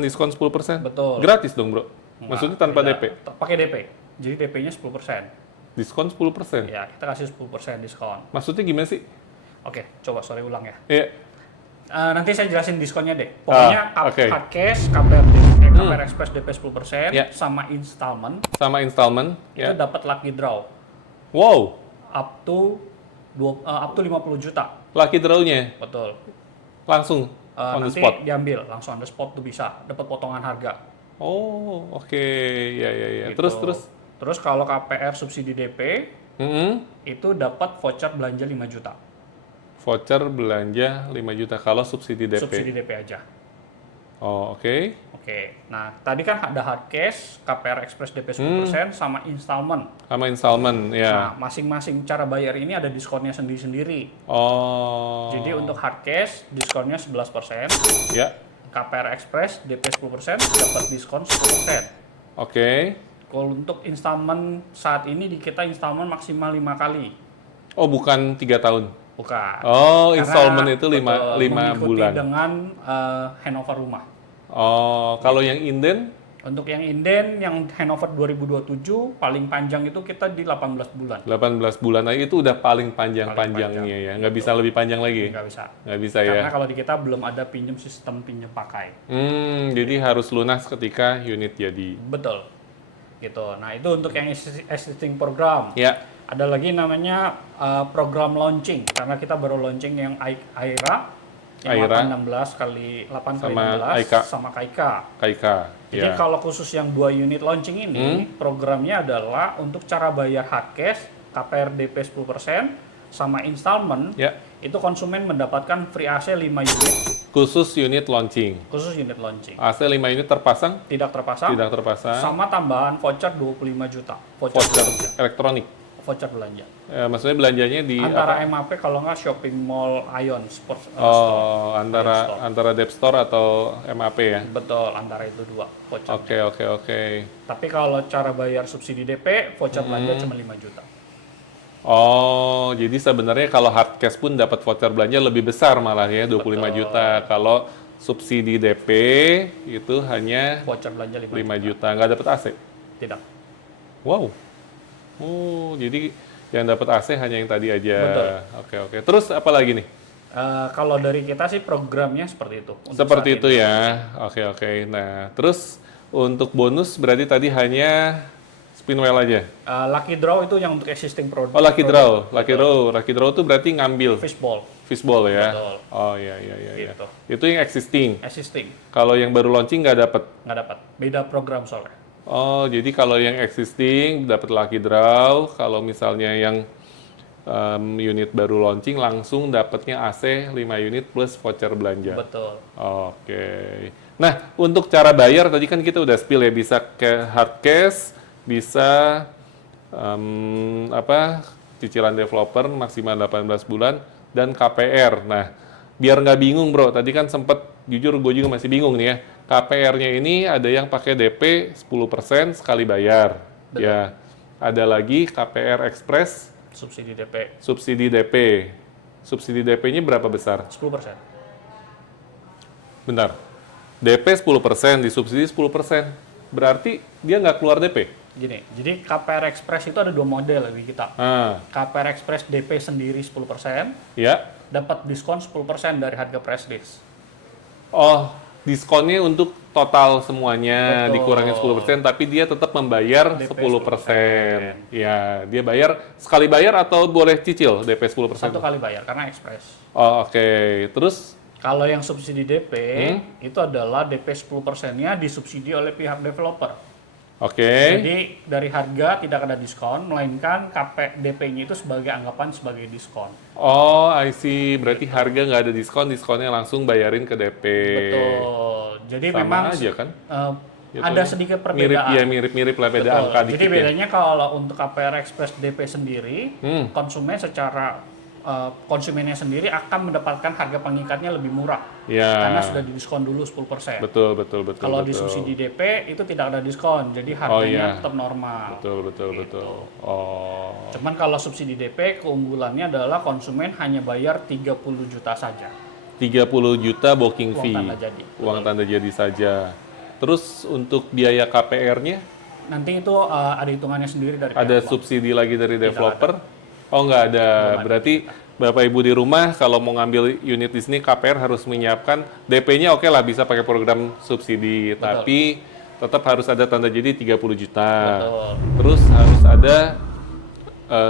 diskon 10%? Betul. Gratis dong, Bro? Maksudnya tanpa Beda. DP? Pakai DP. Jadi DP-nya 10%. Diskon 10%? Ya, kita kasih 10% diskon. Maksudnya gimana sih? Oke, coba sorry ulang ya. Iya. Nanti saya jelasin diskonnya deh. Pokoknya oke. hard cash, KPR Express DP 10%, Ya. sama installment, Sama installment? itu dapat lucky draw Wow, up to 50 juta. lucky draw-nya Betul. langsung on the Nanti spot? diambil langsung on the spot tuh bisa dapat potongan harga. Oh, oke. Ya, ya, ya. Gitu. Terus? Kalau KPR subsidi DP Mm-mm. itu dapat voucher belanja 5 juta. Voucher belanja 5 juta kalau subsidi DP. Subsidi DP aja. Oh, oke. Oke. Nah, tadi kan ada hard cash, KPR Express DP 10% sama installment. Sama installment, Nah, ya. masing-masing cara bayar ini ada diskonnya sendiri-sendiri. Oh. Jadi untuk hard cash diskonnya 11%, Ya, KPR Express DP 10% dapat diskon 10%. oke. Kalau untuk installment saat ini di kita installment maksimal 5 kali. Oh, bukan 3 tahun? Bukan. Oh, Karena, installment itu 5 betul, mengikuti bulan. dengan handover rumah. Oh, kalau yang inden? Untuk yang inden, yang handover 2027, paling panjang itu kita di 18 bulan. 18 bulan aja itu udah paling panjang-panjangnya ya. Nggak bisa lebih panjang lagi? Nggak bisa. Nggak bisa Karena ya? kalau di kita belum ada sistem pinjam pakai. Jadi harus lunas ketika unit jadi. Betul. Gitu. Nah, itu untuk yang existing program. Ya, Ada lagi namanya program launching, karena kita baru launching yang AIRA, yang AIRA. 816 kali 8 kali Sama 16 AIKA. sama KAIKA. KIK. Jadi Ya. kalau khusus yang 2 unit launching ini, programnya adalah untuk cara bayar hard cash, KPR DP 10%, sama installment, Ya, itu konsumen mendapatkan free AC 5 unit, khusus unit launching. khusus unit launching. AC 5 unit terpasang? Tidak terpasang, Tidak terpasang. sama tambahan voucher 25 juta. Voucher Voucher belanja. elektronik. Voucher belanja. Maksudnya belanjanya di Antara apa? MAP kalau nggak shopping mall Ion Sports Store. Oh, Ion Store. antara Dep Store atau MAP ya? Betul, antara itu dua voucher. Oke. Tapi kalau cara bayar subsidi DP, voucher belanja cuma 5 juta. Oh, jadi sebenarnya kalau hard cash pun dapat voucher belanja lebih besar malah ya, 25 juta. Kalau subsidi DP itu hanya Voucher belanja 5 5 juta. juta, nggak dapat AC. Tidak. Wow. Oh, jadi yang dapat AC hanya yang tadi aja. Betul. Oke. Terus apa lagi nih? Kalau dari kita sih programnya seperti itu. untuk Seperti saat itu ini. ya. Oke. Nah, terus untuk bonus berarti tadi hanya spin wheel aja. Lucky draw itu yang untuk existing produk. Oh, lucky draw. Lucky draw itu berarti ngambil Fishball. ya. Betul. Oh, iya. Gitu. Itu yang existing. Existing. Kalau yang baru launching nggak dapat. Nggak dapat. Beda program soalnya. Oh, jadi kalau yang existing dapat lucky draw, kalau misalnya yang unit baru launching langsung dapatnya AC 5 unit plus voucher belanja. Betul. Oke. Nah, untuk cara bayar tadi kan kita udah spill ya, bisa ke hard cash, bisa cicilan developer maksimal 18 bulan dan KPR. Nah, biar nggak bingung bro, tadi kan sempet jujur gue juga masih bingung nih ya. KPR-nya ini ada yang pakai DP 10% sekali bayar. Betul. Ya. Ada lagi KPR Express Subsidi DP subsidi DP. Subsidi DP-nya berapa besar? 10%. Bentar. DP 10%, disubsidi 10%. Berarti dia nggak keluar DP? Gini, jadi KPR Express itu ada 2 model di kita. KPR Express DP sendiri 10%, Ya. dapat diskon 10% dari harga press list. Oh, diskonnya untuk total semuanya Betul. dikurangin 10%, tapi dia tetap membayar DP 10%. Ya, dia bayar sekali bayar atau boleh cicil DP 10%? Satu kali bayar, karena Express. Oh, oke. Terus? Kalau yang subsidi DP, itu adalah DP 10%-nya disubsidi oleh pihak developer. Oke. Jadi dari harga tidak ada diskon, melainkan DP-nya itu sebagai anggapan sebagai diskon. Oh, I see. Berarti harga nggak ada diskon, diskonnya langsung bayarin ke DP. Betul. Jadi Sama memang aja kan? ada sedikit perbedaan. Mirip lah beda Betul. angka dikit Jadi ya. bedanya kalau untuk KPR Express DP sendiri, konsumen secara konsumennya sendiri akan mendapatkan harga pengikatnya lebih murah. Ya. Karena sudah didiskon dulu 10%. Betul. Kalau di subsidi DP itu tidak ada diskon, jadi harganya tetap normal. Betul. Oh. Cuman kalau subsidi DP keunggulannya adalah konsumen hanya bayar 30 juta saja. 30 juta booking Uang fee. tanda jadi. Uang tanda jadi saja. Terus untuk biaya KPR-nya Nanti itu ada hitungannya sendiri dari ada pihak bank. subsidi lagi dari developer? Oh, nggak ada. Berarti Bapak Ibu di rumah kalau mau ngambil unit di sini KPR harus menyiapkan DP-nya, oke lah bisa pakai program subsidi, tapi tetap harus ada tanda jadi 30 juta. Betul. Terus harus ada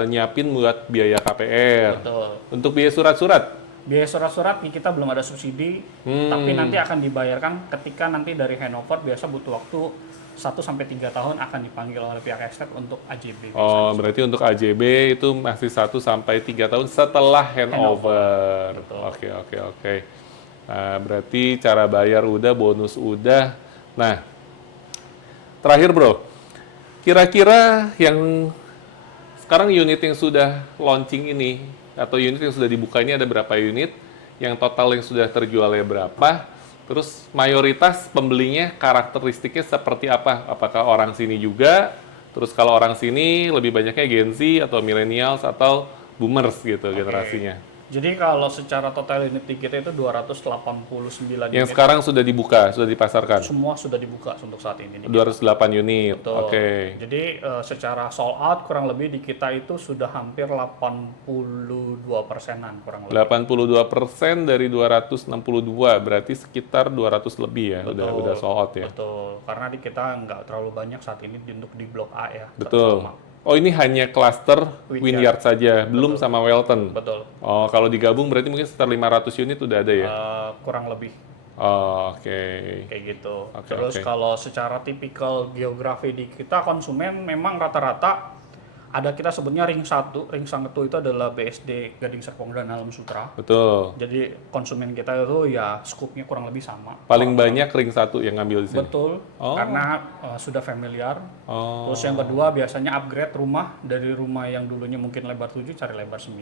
nyiapin buat biaya KPR. Betul. Untuk biaya surat-surat Biaya surat-surat kita belum ada subsidi, tapi nanti akan dibayarkan ketika nanti dari handover biasa butuh waktu 1-3 tahun akan dipanggil oleh pihak estate untuk AJB. Oh, berarti untuk AJB itu masih 1-3 tahun setelah handover. Oke, oke, oke. Nah, berarti cara bayar udah, bonus udah. Nah, terakhir bro, kira-kira yang sekarang unit yang sudah launching ini, atau unit yang sudah dibuka ini ada berapa unit, yang total yang sudah terjualnya berapa, terus mayoritas pembelinya karakteristiknya seperti apa? Apakah orang sini juga? Terus kalau orang sini lebih banyaknya Gen Z atau millennials atau boomers gitu generasinya. Jadi kalau secara total unit di kita itu 289 Yang unit. sekarang sudah dibuka, sudah dipasarkan. Semua sudah dibuka untuk saat ini. 208 unit. Betul. Oke. Jadi secara sold out kurang lebih di kita itu sudah hampir 82%-an kurang lebih. 82% dari 262, berarti sekitar 200 lebih ya, udah sold out ya. Betul. Karena di kita nggak terlalu banyak saat ini untuk di Blok A ya. Betul. Oh, ini hanya klaster Wynyard saja, belum sama Welton. Betul. Oh, kalau digabung berarti mungkin sekitar 500 unit udah ada ya? Kurang lebih Oh, oke. kayak gitu. Oke, Terus kalau secara tipikal geografi di kita konsumen memang rata-rata ada kita sebutnya ring 1. Ring 1 itu adalah BSD Gading Serpong dan Alam Sutra. Betul. Jadi konsumen kita itu ya skupnya kurang lebih sama. Paling banyak ring 1 yang ngambil di sini. Betul. Karena sudah familiar. Oh. Terus yang kedua biasanya upgrade rumah dari rumah yang dulunya mungkin lebar 7 cari lebar 9.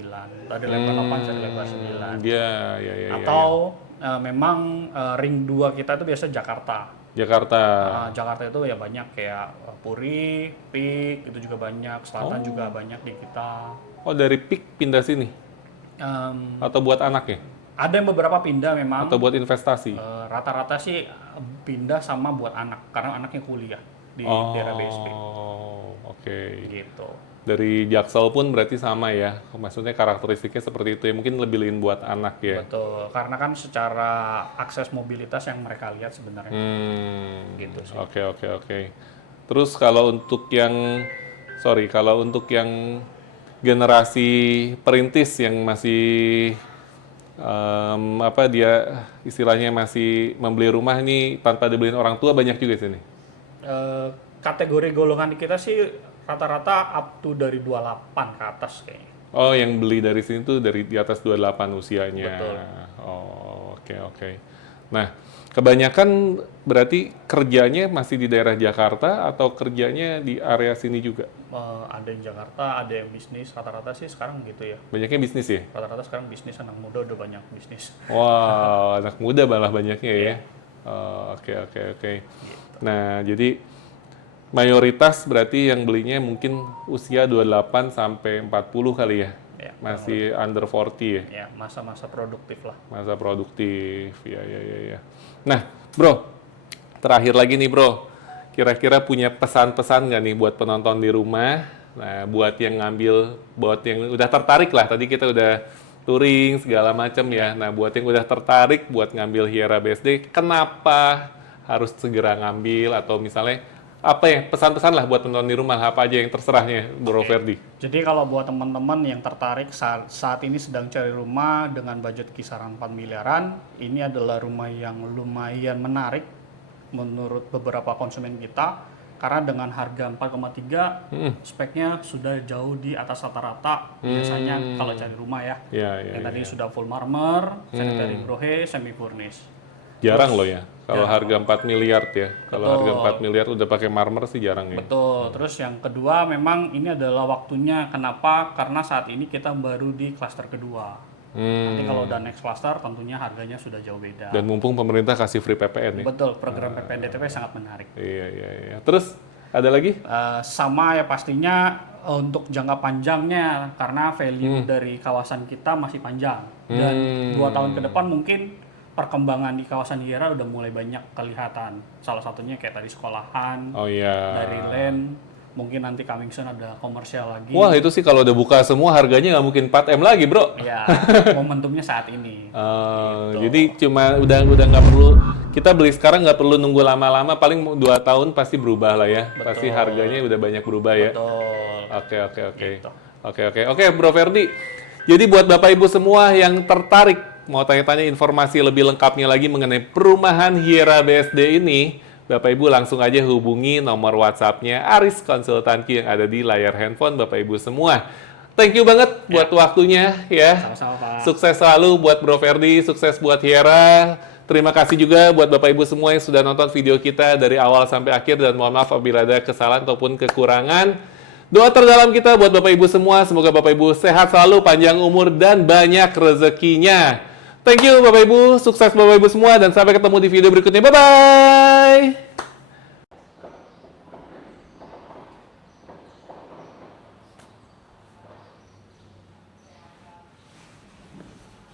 Tadi lebar 8 cari lebar 9. Dia, ya. Atau memang ring 2 kita itu biasa Jakarta. Jakarta. Jakarta itu ya banyak kayak Puri, Pik, itu juga banyak. Selatan juga banyak di kita. Oh, dari PIK pindah sini? Atau buat anak ya? Ada yang beberapa pindah memang. Atau buat investasi? Rata-rata sih pindah sama buat anak, karena anaknya kuliah di daerah BSP. Oh, oke. Gitu. Dari Jaksel pun berarti sama ya? Maksudnya karakteristiknya seperti itu ya? Mungkin lebih lean buat anak ya? Betul, karena kan secara akses mobilitas yang mereka lihat sebenarnya. Gitu sih. Oke. Terus kalau untuk yang, kalau untuk yang generasi perintis yang masih dia istilahnya masih membeli rumah ini tanpa dibeliin orang tua, banyak juga sini. Kategori golongan di kita sih rata-rata up to dari 28 ke atas kayaknya. Oh, yang beli dari sini tuh dari di atas 28 usianya. Betul. Oh, oke. Nah, kebanyakan berarti kerjanya masih di daerah Jakarta atau kerjanya di area sini juga? Ada yang Jakarta, ada yang bisnis, rata-rata sih sekarang gitu ya. Banyaknya bisnis ya? Rata-rata sekarang bisnis, anak muda udah banyak bisnis. Wow, anak muda malah banyaknya ya. Oke. Gitu. Nah, jadi mayoritas berarti yang belinya mungkin usia 28 sampai 40 kali ya? Ya, Masih under 40 ya? ya masa-masa produktif lah. Masa produktif, ya. Nah, bro, terakhir lagi nih bro, kira-kira punya pesan-pesan nggak nih buat penonton di rumah? Nah, buat yang udah tertarik lah, tadi kita udah touring segala macam ya. Nah, buat yang udah tertarik buat ngambil Hiera BSD, kenapa harus segera ngambil? Atau misalnya apa ya pesan-pesan lah buat penonton di rumah, apa aja yang terserahnya Bro Ferdi? Jadi kalau buat teman-teman yang tertarik saat ini sedang cari rumah dengan budget kisaran 4 miliaran, ini adalah rumah yang lumayan menarik menurut beberapa konsumen kita, karena dengan harga 4,3 speknya sudah jauh di atas rata-rata biasanya kalau cari rumah ya. Yang tadi sudah full marmer, sanitary brohe, semi furnish. Jarang loh ya, kalau harga 4 miliar ya. Kalau harga 4 miliar udah pakai marmer sih jarang ya. Betul. Terus yang kedua memang ini adalah waktunya. Kenapa? Karena saat ini kita baru di klaster kedua. Nanti kalau udah next cluster tentunya harganya sudah jauh beda. Dan mumpung pemerintah kasih free PPN ya. Betul, program PPN DTP sangat menarik. Iya. Terus ada lagi? Sama ya pastinya untuk jangka panjangnya karena value dari kawasan kita masih panjang dan 2 tahun ke depan mungkin perkembangan di kawasan Hiera udah mulai banyak kelihatan. Salah satunya kayak tadi sekolahan, Oh iya. dari land, mungkin nanti coming soon ada komersial lagi. Wah itu sih kalau udah buka semua harganya nggak mungkin 4M lagi bro. Ya, momentumnya saat ini. Jadi cuma udah nggak perlu kita beli sekarang, nggak perlu nunggu lama-lama, paling 2 tahun pasti berubah lah ya. Pasti harganya udah banyak berubah ya. Betul. Gitu. Oke Bro Ferdi. Jadi buat Bapak Ibu semua yang tertarik mau tanya-tanya informasi lebih lengkapnya lagi mengenai perumahan Hiera BSD ini, Bapak Ibu langsung aja hubungi nomor WhatsApp-nya Aris Konsultanki yang ada di layar handphone Bapak Ibu semua. Thank you banget buat waktunya ya. Sama-sama Pak. Sukses selalu buat Bro Ferdi, sukses buat Hiera. Terima kasih juga buat Bapak Ibu semua yang sudah nonton video kita dari awal sampai akhir, dan mohon maaf apabila ada kesalahan ataupun kekurangan. Doa terdalam kita buat Bapak Ibu semua, semoga Bapak Ibu sehat selalu, panjang umur, dan banyak rezekinya. Thank you Bapak Ibu, sukses Bapak Ibu semua, dan sampai ketemu di video berikutnya. Bye-bye!